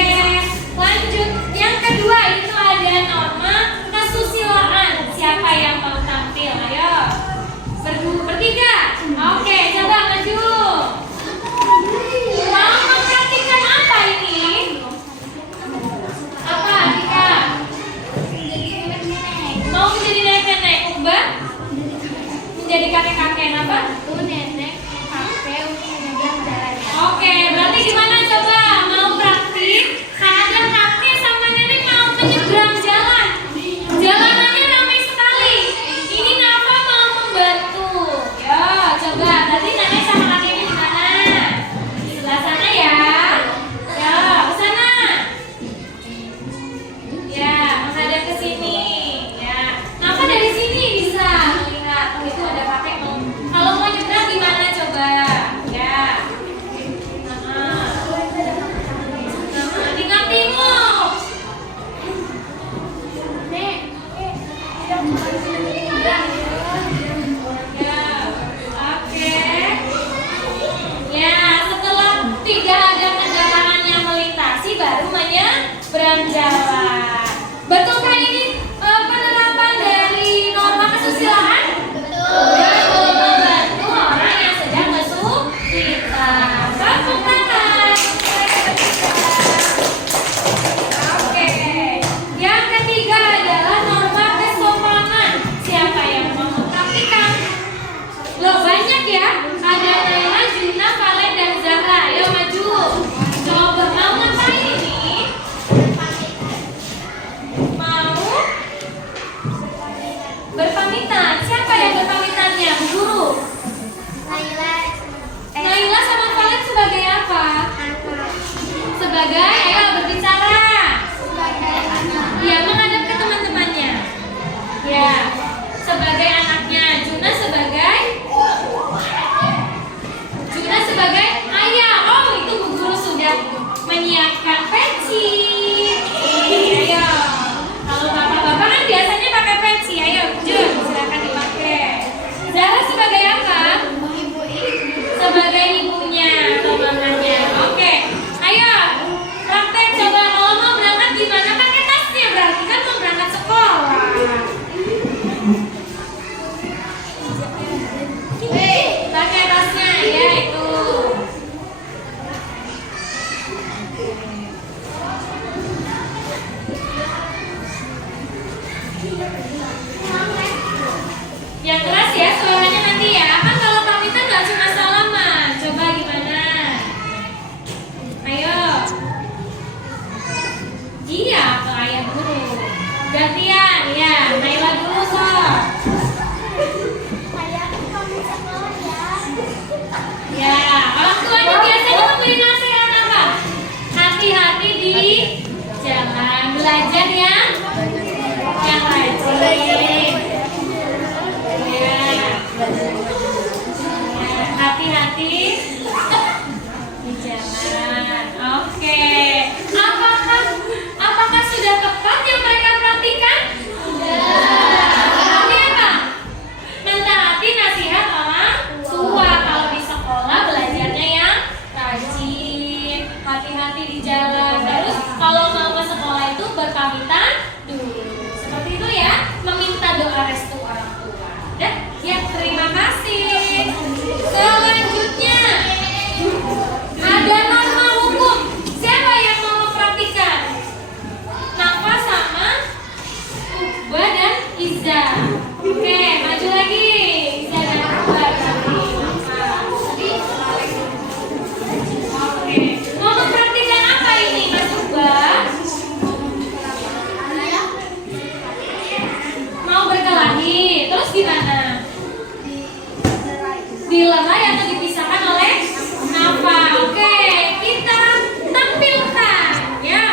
Lanjut. Yang kedua itu ada norma kesusilaan. Siapa yang mau tampil? Ayo. Bertiga. Oke, coba maju. Mau mempraktikkan apa ini? Apa, Dika? Yang keras ya suaranya nanti ya. Kan kalau pamitan nggak cuma salaman. Coba gimana? Ayo. Iya, ke ayah dulu. Gantian ya. Naila dulu kok. Saya kamu sekolah ya. Ya, orang tuanya biasanya memberi nasihat apa? Hati-hati di jalan, belajar ya. Yang rajin. Ya. Hati-hati di jalan. Oke. Apakah sudah tepat yang mereka perhatikan? Sudah. Ini apa? Mentaati nasihat orang tua. Kalau di sekolah belajarnya yang rajin, hati-hati di jalan. Terus kalau mau ke sekolah itu berpamitan dulu. Seperti itu ya, meminta doa restu orang tua. Dan ya, terima kasih. Selanjutnya ada norma hukum. Siapa yang mau memperhatikan? Nafa sama Uba dan Iza. Oke, maju lagi. Iza dan Uba tadi. Oke, mau memperhatikan apa ini, Mas Uba? Mau berkelahi. Terus gimana? Dilerai atau dipisahkan oleh Nafa. Oke, kita tampilkan ya.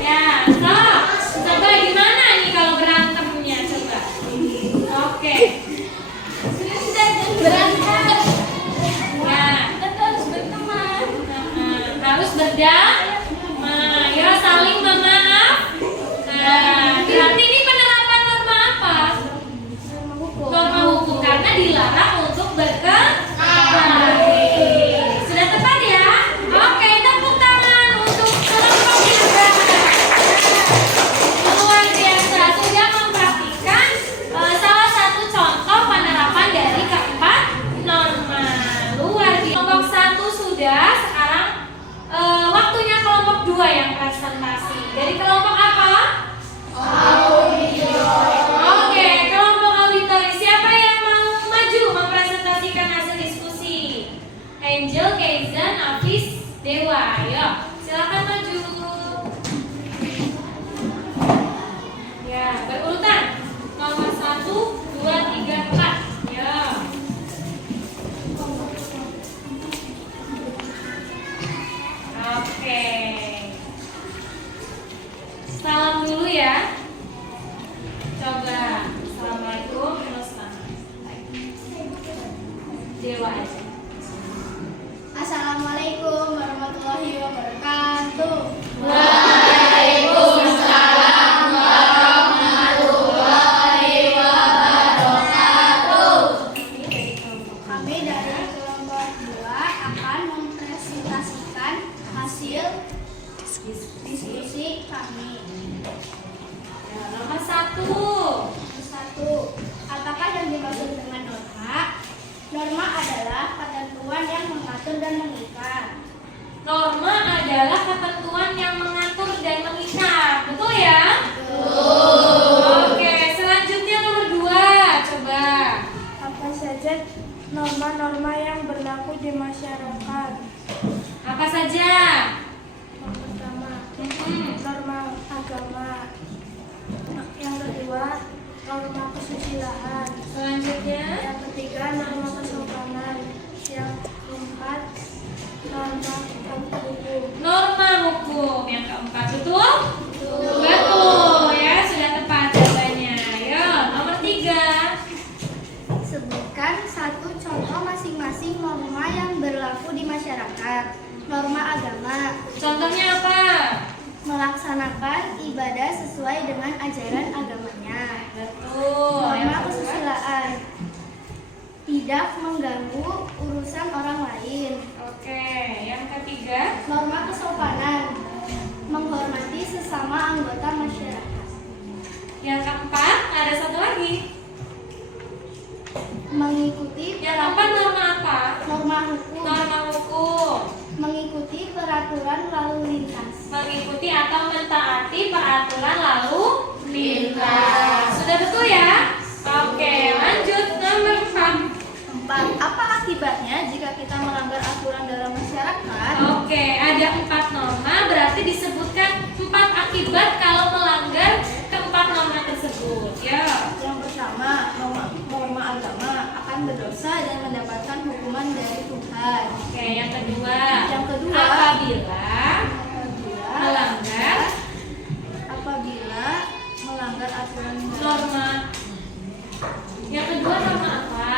Ya, stop. Coba gimana nih kalau berantemnya, coba. Oke. Berantem. Ya, harus berteman. Harus berdamai. Ya, saling memaaf. Nah, berarti ini penerapan norma apa? Norma hukum karena dilarang untuk berkelahi. Sudah tepat ya? Oke, tepuk tangan untuk kelompok yang berangkat. Luar biasa, sudah memperhatikan salah satu contoh penerapan dari keempat norma. Luar biasa. Kelompok 1 sudah, sekarang waktunya kelompok 2 yang presentasi. Dari kelompok apa? Oke, kelompok auditori. Siapa yang mau maju mempresentasikan hasil diskusi? Angel, Keizan, Afis, Dewa. Ayo, silakan maju. Ya, berurutan. Nomor 1, 2, 3, 4. Ya. Oke. Salam dulu ya. Coba. Assalamualaikum. Terus Dewa aja. Assalamualaikum warahmatullahi wabarakatuh. Waalaikumsalam warahmatullahi wabarakatuh. Kami dari kelompok 2 akan mempresentasikan hasil diskusi kami. Ya, nomor 1. Satu, apakah yang dimaksud dengan norma? Norma adalah ketentuan yang mengatur dan mengikat. Norma adalah ketentuan yang mengatur dan mengikat. Betul ya? Betul. Oke, selanjutnya nomor 2. Coba. Apa saja norma-norma yang berlaku di masyarakat? Apa saja? Yang pertama, Hmm. norma agama. Yang kedua, norma kesusilaan. Selanjutnya. Yang ketiga, norma kesopanan. Yang keempat, norma hukum. Norma hukum. Yang keempat, betul? Betul ya, sudah tepat jawabannya. Ayo, nomor 3. Sebutkan satu contoh masing-masing norma yang berlaku di masyarakat. Norma agama, Contohnya apa? melaksanakan ibadah sesuai dengan ajaran agamanya. Betul. Norma Yang kedua. kesusilaan, tidak mengganggu urusan orang lain. Oke, yang ketiga. Norma kesopanan, menghormati sesama anggota masyarakat. Yang keempat, ada satu lagi. Mengikuti Yang keempat norma apa? norma hukum, Norma hukum. mengikuti peraturan lalu lintas. Mengikuti atau mentaati peraturan lalu lintas. Sudah betul ya? Oke, lanjut. Akibatnya, jika kita melanggar aturan dalam masyarakat, Oke, ada 4 norma, berarti disebutkan 4 akibat kalau melanggar keempat norma tersebut. Ya. yang pertama, norma agama akan berdosa dan mendapatkan hukuman dari Tuhan. Oke, yang kedua. Yang kedua, Apabila apabila melanggar aturan norma. Yang kedua norma apa?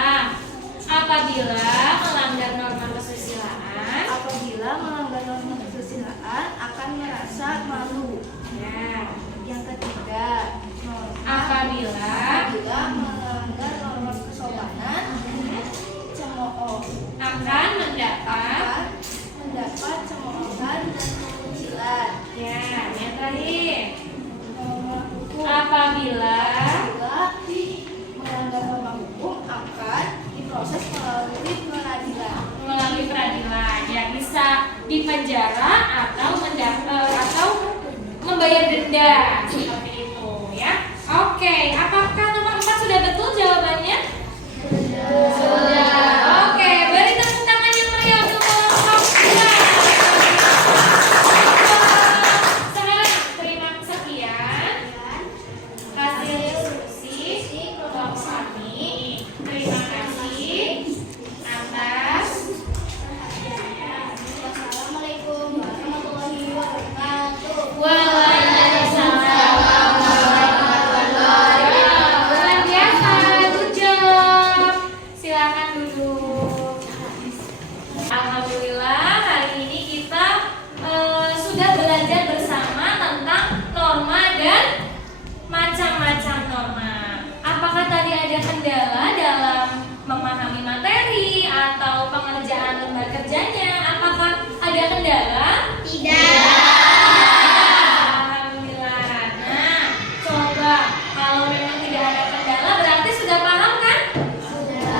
Apabila melanggar norma kesusilaan. apabila melanggar norma kesusilaan akan merasa malu. Ya. Yang ketiga, Apabila melanggar norma kesopanan, cemooh akan mendapat. mendapat cemoohan dan kekucilan. Ya, yang terakhir. Norma hukum Apabila melanggar norma hukum akan diproses melalui peradilan. Ya, bisa dipenjara atau membayar denda seperti itu ya. Oke, apakah nomor 4 sudah betul jawabannya? Sudah. Oke, beri tepuk tangan yang meriah untuk kelompok 2. Sekarang terima sekian hasil diskusi kelompok kami. Terima kasih atas Wassalamualaikum warahmatullahi wabarakatuh. Waalaikumsalam warahmatullahi wabarakatuh. Luar biasa, good job. Silakan duduk. Alhamdulillah hari ini kita sudah belajar bersama tentang norma dan macam-macam norma. Apakah tadi ada kendala dalam memahami materi atau pengerjaan lembar kerjanya? Apakah ada kendala? Alhamdulillah. Nah, coba kalau memang tidak ada kendala berarti sudah paham kan? Sudah.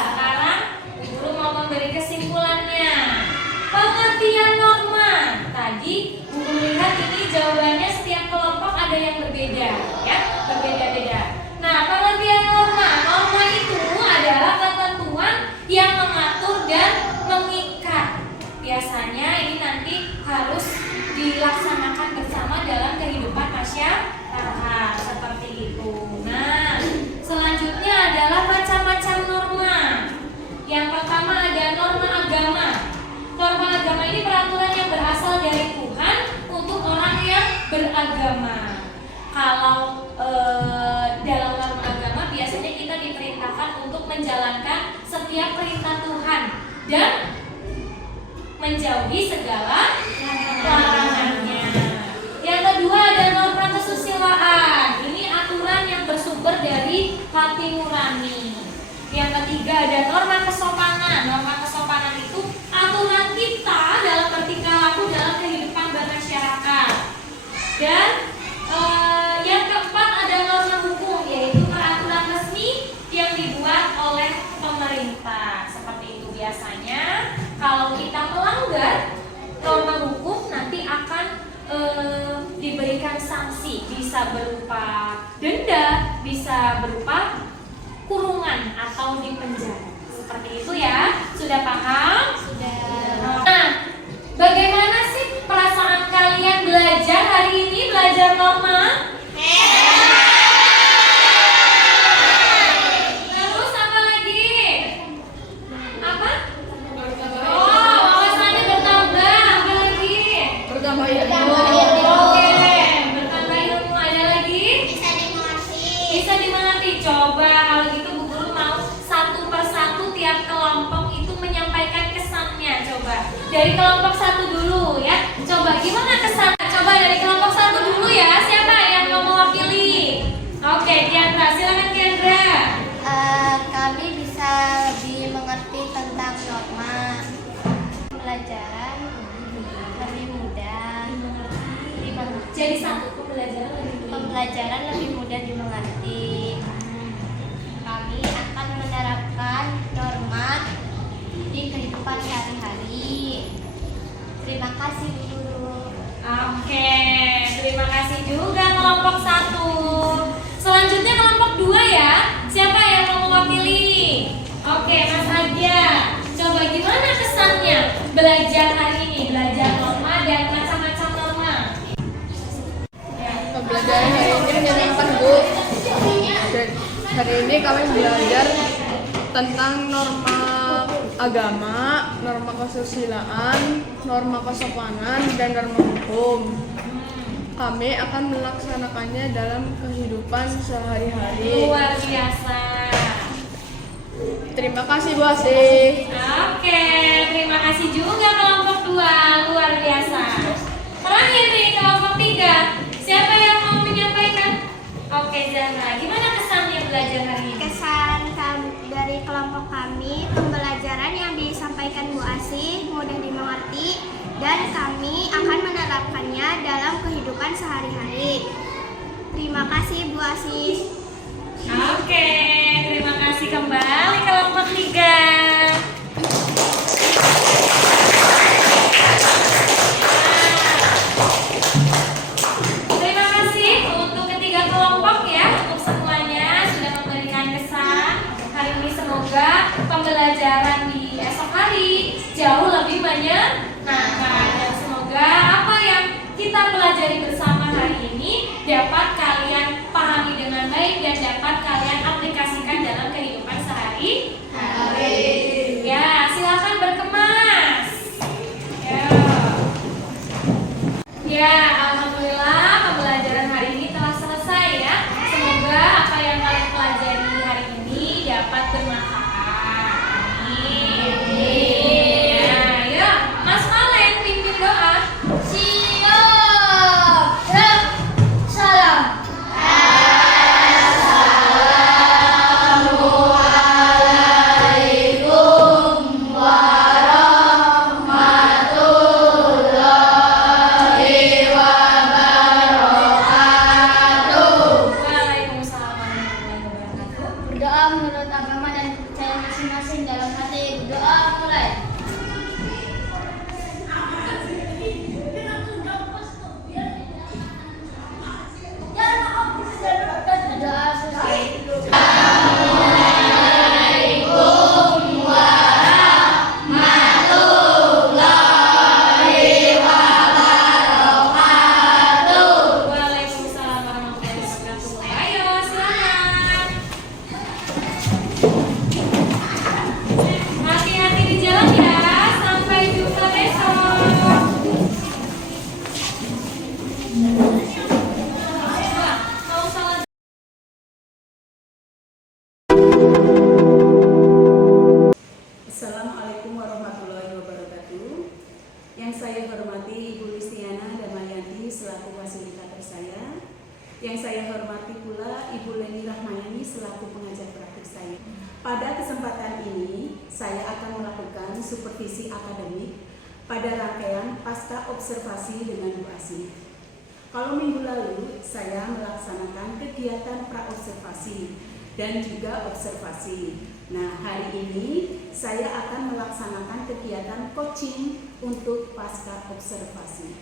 Sekarang Bu Guru mau memberi kesimpulannya. Pengertian norma. Tadi Bu Guru lihat ini jawabannya setiap kelompok ada yang berbeda, ya, berbeda-beda. Nah, pengertian norma. Norma itu adalah ketentuan yang mengatur dan mengikat. Biasanya ini nanti harus dilaksanakan bersama dalam kehidupan masyarakat seperti itu. Nah, selanjutnya adalah macam-macam norma. Yang pertama ada norma agama. Norma agama ini peraturan yang berasal dari Tuhan untuk orang yang beragama. Kalau dalam norma agama biasanya kita diperintahkan untuk menjalankan setiap perintah Tuhan dan menjauhi segala larangannya. Yang kedua ada norma kesusilaan. Ini aturan yang bersumber dari hati nurani. Yang ketiga ada norma kesopanan. Norma kesopanan itu aturan kita dalam bertingkah laku dalam kehidupan bermasyarakat. Dan yang keempat ada norma hukum, yaitu peraturan resmi yang dibuat oleh pemerintah. Seperti itu biasanya. Kalau kita melanggar norma hukum nanti akan diberikan sanksi, bisa berupa denda, bisa berupa kurungan atau dipenjara. Seperti itu ya. Sudah paham? Sudah. Nah, bagaimana sih perasaan kalian belajar hari ini, belajar norma? Terus apa lagi? Apa? Oh, wawasannya bertambah. Apa lagi? Bertambah ilmu. Oke, bertambah ilmu. Ada lagi? Bisa dimengerti. Coba kalau gitu Bu Guru mau satu persatu tiap kelompok itu menyampaikan kesannya. Coba dari kelompok 1 dulu ya. Coba gimana kesan? Coba dari kelompok 1 dulu ya. Siapa yang mau mewakili? Oke, Tiandra. Silakan Tiandra. Kami bisa lebih mengerti tentang norma. Pembelajaran lebih mudah dimengerti. Jadi satu pembelajaran lebih dulu. Pembelajaran lebih mudah dimengerti. Kami akan menerapkan norma di kehidupan sehari-hari. Terima kasih Bu Guru. Oke, terima kasih juga kelompok 1. Selanjutnya kelompok 2 ya. Siapa yang mau mewakili? Oke, Mas Agi. kesannya belajar hari ini, belajar norma dan macam-macam norma. Pembelajaran hari ini menyenangkan, Bu. Dan hari ini kami belajar tentang norma agama, norma kesusilaan, norma kesopanan, dan norma hukum. Kami akan melaksanakannya dalam kehidupan sehari-hari. Luar biasa. Terima kasih, Bu Asih. Oke, terima kasih juga kelompok 2, luar biasa. Terakhir nih kelompok 3, siapa yang mau menyampaikan? Oke, Zahra, gimana kesannya belajar hari ini? Kesan dari kelompok kami, pembelajaran yang disampaikan Bu Asih mudah dimengerti dan kami akan menerapkannya dalam kehidupan sehari-hari. Terima kasih Bu Asih. Oke, terima kasih kembali kelompok 3. Terima kasih untuk ketiga kelompok ya, untuk semuanya sudah memberikan kesan hari ini. Semoga pembelajaran di esok hari jauh lebih menyenangkan dan semoga apa yang kita pelajari bersama hari ini dapat kalian pahami dengan baik dan dapat kalian aplikasikan dalam kehidupan sehari-hari. Ya, silakan berkemas. Ya, alhamdulillah pembelajaran hari ini telah selesai ya. Semoga apa yang kalian pelajari hari ini dapat bermanfaat. Amin. Ya, ayo, Mas Malen pimpin doa. Waalaikumsalam warahmatullahi wabarakatuh. Berdoa menurut agama dan kepercayaan masing-masing dalam hati. Berdoa mulai. Berdoa selesai. Waalaikumsalam warahmatullahi wabarakatuh. Ayo, silakan. Hati-hati di jalan ya. Sampai jumpa besok. Mau salat. Assalamualaikum warahmatullahi wabarakatuh. Yang saya hormati Ibu Listiana Damayanti selaku fasilitator saya. Yang saya hormati pula Ibu Leni Rahmayani selaku pengajar praktik saya. Pada kesempatan ini, saya akan melakukan supervisi akademik pada rangkaian pasca observasi dengan Bu Asih. Kalau minggu lalu, saya melaksanakan kegiatan pra-observasi dan juga observasi. Nah, hari ini saya akan melaksanakan kegiatan coaching untuk pasca observasi.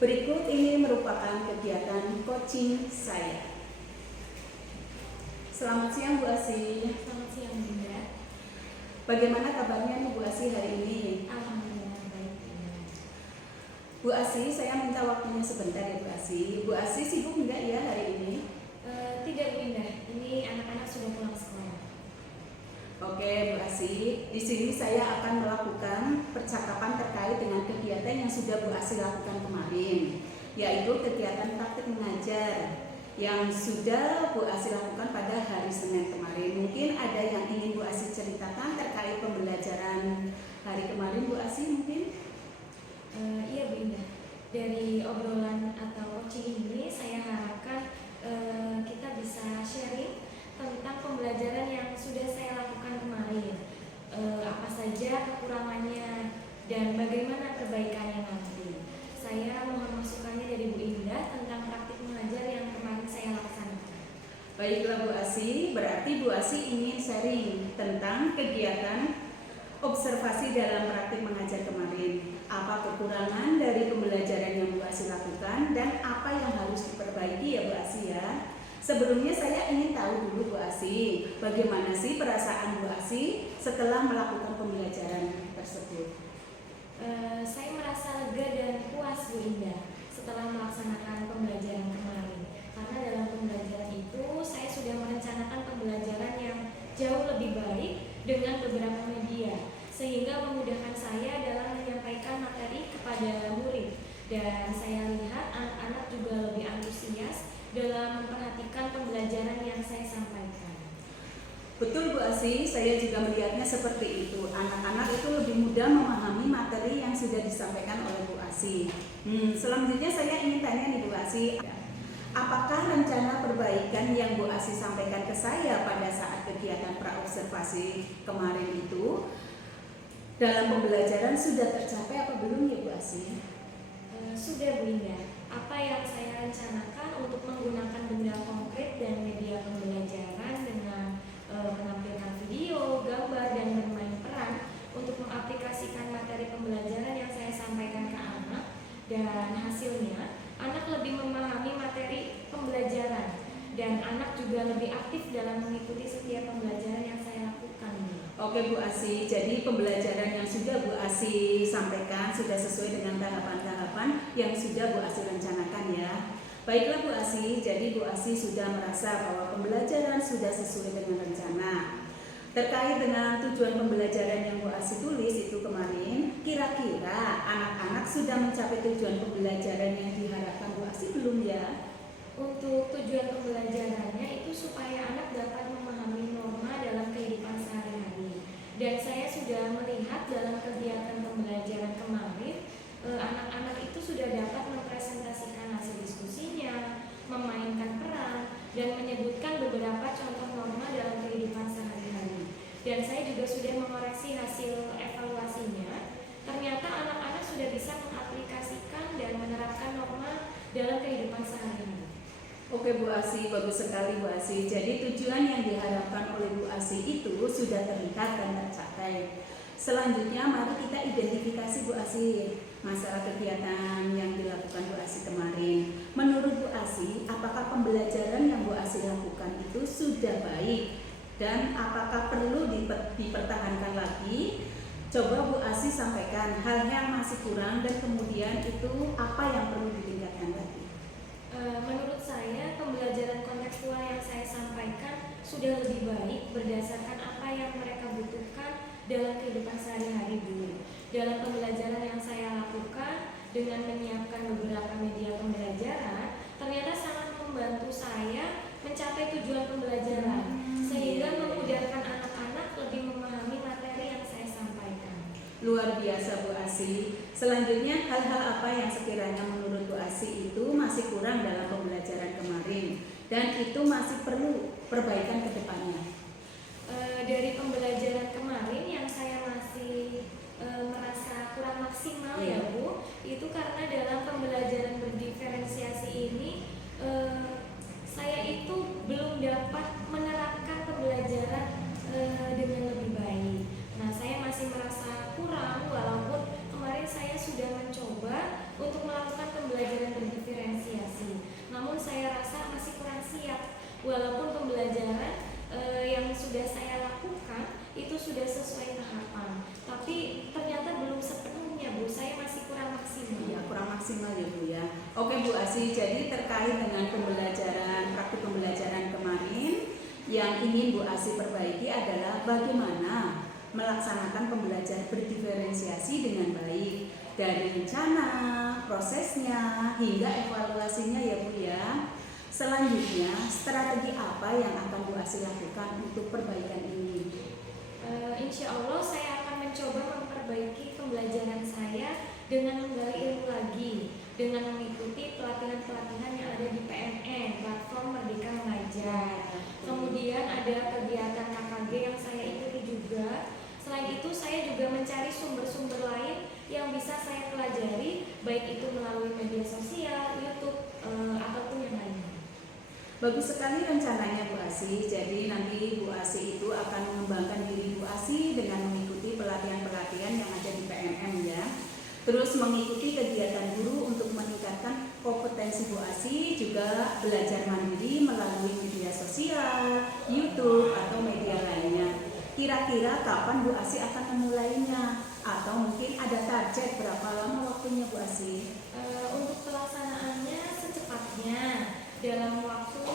Berikut ini merupakan kegiatan coaching saya. Selamat siang Bu Asih. Selamat siang Bunda. Bagaimana kabarnya nih Bu Asih hari ini? Alhamdulillah baik Bunda. Bu Asih, saya minta waktunya sebentar ya Bu Asih. Bu Asih sibuk enggak ya hari ini? Tidak Bunda, ini anak-anak sudah pulang sekolah. Oke, Bu Asih. Di sini saya akan melakukan percakapan terkait dengan kegiatan yang sudah Bu Asih lakukan kemarin, yaitu kegiatan praktik mengajar yang sudah Bu Asih lakukan pada hari Senin kemarin. Mungkin ada yang ingin Bu Asih ceritakan terkait pembelajaran hari kemarin, Bu Asih mungkin? Iya Bunda, dari obrolan atau coaching ini saya harapkan kita bisa sharing tentang pembelajaran yang sudah saya lakukan kemarin, apa saja kekurangannya dan bagaimana perbaikannya nanti. Saya mohon masukannya dari Bu Indah tentang praktik mengajar yang kemarin saya laksanakan. Baiklah Bu Asih, berarti Bu Asih ingin sharing tentang kegiatan observasi dalam praktik mengajar kemarin. Apa kekurangan dari pembelajaran yang Bu Asih lakukan dan apa yang harus diperbaiki ya Bu Asih ya. Sebelumnya saya ingin tahu dulu Bu Asih, bagaimana sih perasaan Bu Asih setelah melakukan pembelajaran tersebut? Saya merasa lega dan puas Bu Indah setelah melaksanakan pembelajaran kemarin. Karena dalam pembelajaran itu saya sudah merencanakan pembelajaran yang jauh lebih baik dengan beberapa media, sehingga memudahkan saya dalam menyampaikan materi kepada murid. Dan saya lihat anak-anak juga lebih antusias dalam memperhatikan pembelajaran yang saya sampaikan. Betul Bu Asih, saya juga melihatnya seperti itu. Anak-anak itu lebih mudah memahami materi yang sudah disampaikan oleh Bu Asih. Selanjutnya saya ingin tanya nih Bu Asih, apakah rencana perbaikan yang Bu Asih sampaikan ke saya pada saat kegiatan praobservasi kemarin itu dalam pembelajaran sudah tercapai apa belum ya Bu Asih? Sudah Bu Indah, apa yang saya rencanakan untuk menggunakan benda konkret dan media pembelajaran dengan menampilkan video, gambar, dan bermain peran untuk mengaplikasikan materi pembelajaran yang saya sampaikan ke anak, dan hasilnya anak lebih memahami materi pembelajaran dan anak juga lebih aktif dalam mengikuti setiap pembelajaran yang saya lakukan. Oke Bu Asih, jadi pembelajaran yang sudah Bu Asih sampaikan sudah sesuai dengan tahapan-tahapan yang sudah Bu Asih rencanakan ya. Baiklah Bu Asih, jadi Bu Asih sudah merasa bahwa pembelajaran sudah sesuai dengan rencana. Terkait dengan tujuan pembelajaran yang Bu Asih tulis itu kemarin, kira-kira anak-anak sudah mencapai tujuan pembelajaran yang diharapkan Bu Asih belum ya? Untuk tujuan pembelajarannya itu supaya anak dapat memahami norma dalam kehidupan sehari-hari. Dan saya sudah melihat dalam kegiatan pembelajaran kemarin, anak-anak itu sudah dapat mempresentasikan hasil diskusinya, memainkan peran, dan menyebutkan beberapa contoh norma dalam kehidupan sehari-hari. Dan saya juga sudah mengoreksi hasil evaluasinya. Ternyata anak-anak sudah bisa mengaplikasikan dan menerapkan norma dalam kehidupan sehari-hari. Oke Bu Asih, bagus sekali Bu Asih. Jadi tujuan yang diharapkan oleh Bu Asih itu sudah terlihat dan tercapai. Selanjutnya mari kita identifikasi Bu Asih masalah kegiatan yang dilakukan Bu Asih kemarin. Menurut Bu Asih, apakah pembelajaran yang Bu Asih lakukan itu sudah baik dan apakah perlu dipertahankan lagi? Coba Bu Asih sampaikan hal yang masih kurang dan kemudian itu apa yang perlu ditingkatkan lagi. Menurut saya pembelajaran kontekstual yang saya sampaikan sudah lebih baik berdasarkan apa yang mereka butuhkan dalam kehidupan sehari-hari dulu. Dalam pembelajaran yang saya lakukan dengan menyiapkan beberapa media pembelajaran, ternyata sangat membantu saya mencapai tujuan pembelajaran, sehingga memudahkan anak-anak lebih memahami materi yang saya sampaikan. Luar biasa Bu Asih. Selanjutnya hal-hal apa yang sekiranya menurut Bu Asih itu masih kurang dalam pembelajaran kemarin dan itu masih perlu perbaikan ke depannya? Dari pembelajaran kemarin yang saya masih merasa kurang maksimal ya Bu, itu karena dalam pembelajaran berdiferensiasi ini saya itu belum dapat menerapkan pembelajaran dengan lebih baik. Nah, saya masih merasa kurang walaupun kemarin saya sudah mencoba untuk melakukan pembelajaran berdiferensiasi. Namun saya rasa masih kurang siap walaupun pembelajaran yang sudah saya lakukan itu sudah sesuai tahapan. Tapi ternyata belum sepenuhnya Bu, saya masih kurang maksimal. Iya, kurang maksimal ya Bu ya. Oke Bu Asih, jadi terkait dengan praktik pembelajaran kemarin yang ingin Bu Asih perbaiki adalah bagaimana melaksanakan pembelajaran berdiferensiasi dengan baik dari rencana, prosesnya, hingga evaluasinya ya Bu ya. Selanjutnya, strategi apa yang akan Bu Asih lakukan untuk perbaikan ini? Insya Allah saya akan mencoba memperbaiki pembelajaran saya dengan menggali ilmu lagi, dengan mengikuti pelatihan-pelatihan yang ada di PMN, Platform Merdeka Mengajar. Kemudian ada kegiatan KKG yang saya ikuti juga. Selain itu saya juga mencari sumber-sumber lain yang bisa saya pelajari, baik itu melalui media sosial, YouTube, ataupun yang lainnya. Bagus sekali rencananya Bu Asih. Jadi nanti Bu Asih itu akan mengembangkan diri Bu Asih dengan mengikuti pelatihan-pelatihan yang ada di PMM ya. Terus mengikuti kegiatan guru untuk meningkatkan kompetensi Bu Asih, juga belajar mandiri melalui media sosial, YouTube atau media lainnya. Kira-kira kapan Bu Asih akan memulainya? atau mungkin ada target berapa lama waktunya Bu Asih? Untuk pelaksanaannya secepatnya dalam waktu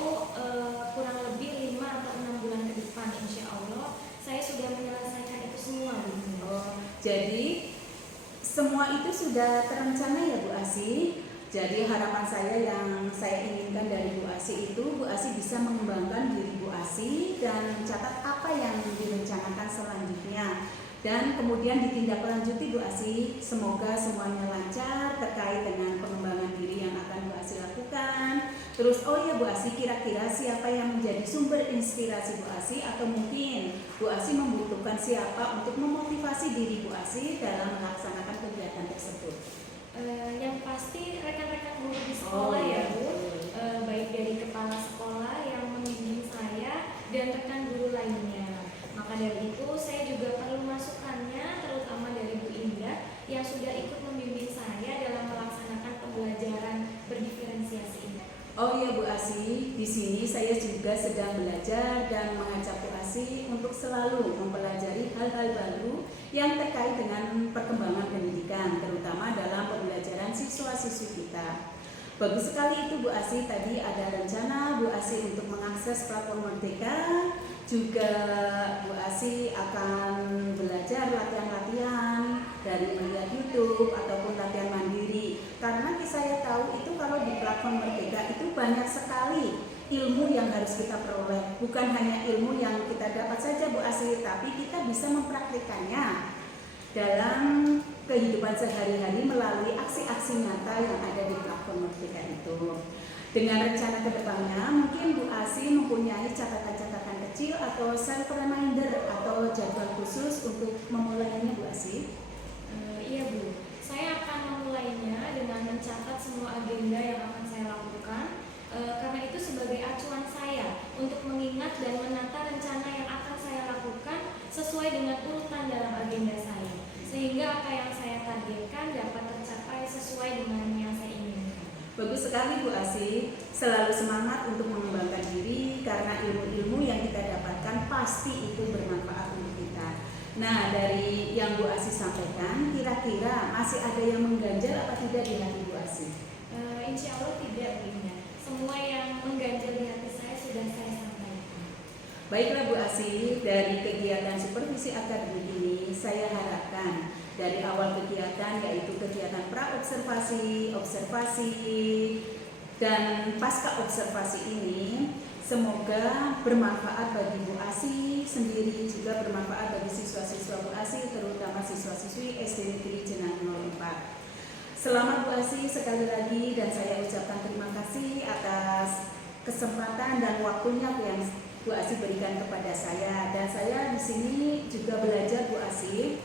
kurang lebih 5 atau 6 bulan ke depan, insya Allah saya sudah menyelesaikan itu semua, Bu. Jadi semua itu sudah terencana ya Bu Asih. Jadi harapan saya yang saya inginkan dari Bu Asih itu, Bu Asih bisa mengembangkan diri Bu Asih dan mencatat apa yang direncanakan selanjutnya. Dan kemudian ditindaklanjuti Bu Asih, semoga semuanya lancar terkait dengan pengembangan diri yang akan Bu Asih lakukan. Terus oh ya Bu Asih, kira-kira siapa yang menjadi sumber inspirasi Bu Asih, atau mungkin Bu Asih membutuhkan siapa untuk memotivasi diri Bu Asih dalam melaksanakan kegiatan tersebut? Yang pasti rekan-rekan guru di sekolah ya Bu, baik dari kepala sekolah yang membimbing saya dan rekan guru lainnya. Maka dari itu saya juga perlu masukannya, terutama dari Bu Indra yang sudah ikut membimbing saya dalam melaksanakan pembelajaran berdiferensiasi ini. Oh ya Bu Asih, di sini saya juga sedang belajar dan mengajak Bu Asih untuk selalu mempelajari hal-hal baru yang terkait dengan perkembangan pendidikan, terutama dalam pembelajaran siswa-siswi kita. Bagus sekali itu Bu Asih, tadi ada rencana Bu Asih untuk mengakses platform Merdeka, juga Bu Asih akan belajar latihan-latihan dari melihat YouTube ataupun latihan mandiri. Karena saya tahu itu kalau di platform Merdeka itu banyak sekali ilmu yang harus kita peroleh. Bukan hanya ilmu yang kita dapat saja Bu Asih, tapi kita bisa mempraktikkannya dalam kehidupan sehari-hari melalui aksi-aksi nyata yang ada di platform Merdeka itu. Dengan rencana kedepannya, mungkin Bu Asih mempunyai catatan-catatan kecil atau self reminder atau jadwal khusus untuk memulainya Bu Asih? Iya Bu, saya akan memulainya dengan mencatat semua agenda yang akan saya lakukan, karena itu sebagai acuan saya untuk mengingat dan menata rencana yang akan saya lakukan sesuai dengan urutan dalam agenda saya, sehingga apa yang saya targetkan dapat tercapai sesuai dengan yang saya inginkan. Bagus sekali Bu Asih, selalu semangat untuk mengembangkan diri karena ilmu-ilmu yang kita dapatkan pasti itu bermanfaat untuk kita. Nah, dari yang Bu Asih sampaikan, kira-kira masih ada yang mengganjal apa tidak di hati Bu Asih? Insya Allah tidak, Bunda. Semua yang mengganjal di hati saya sudah saya sampaikan. Baiklah Bu Asih, dari kegiatan supervisi akademik ini saya harapkan dari awal kegiatan, yaitu kegiatan pra-observasi, observasi, dan pasca observasi ini, semoga bermanfaat bagi Bu Asih sendiri, juga bermanfaat bagi siswa-siswa Bu Asih, terutama siswa-siswi SD Negeri Jenang 04. Selamat Bu Asih sekali lagi, dan saya ucapkan terima kasih atas kesempatan dan waktunya yang Bu Asih berikan kepada saya. Dan saya di sini juga belajar Bu Asih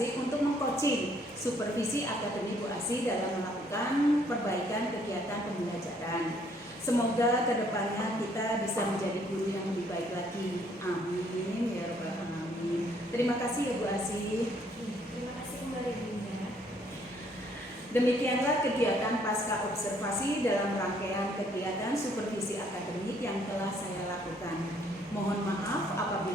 untuk mengcoaching supervisi akademik Bu Asih dalam melakukan perbaikan kegiatan pembelajaran. Semoga kedepannya kita bisa menjadi guru yang lebih baik lagi. Amin ya rabbal alamin. Terima kasih ya Bu Asih. Terima kasih kembali Bunda. Demikianlah kegiatan pasca observasi dalam rangkaian kegiatan supervisi akademik yang telah saya lakukan. Mohon maaf apabila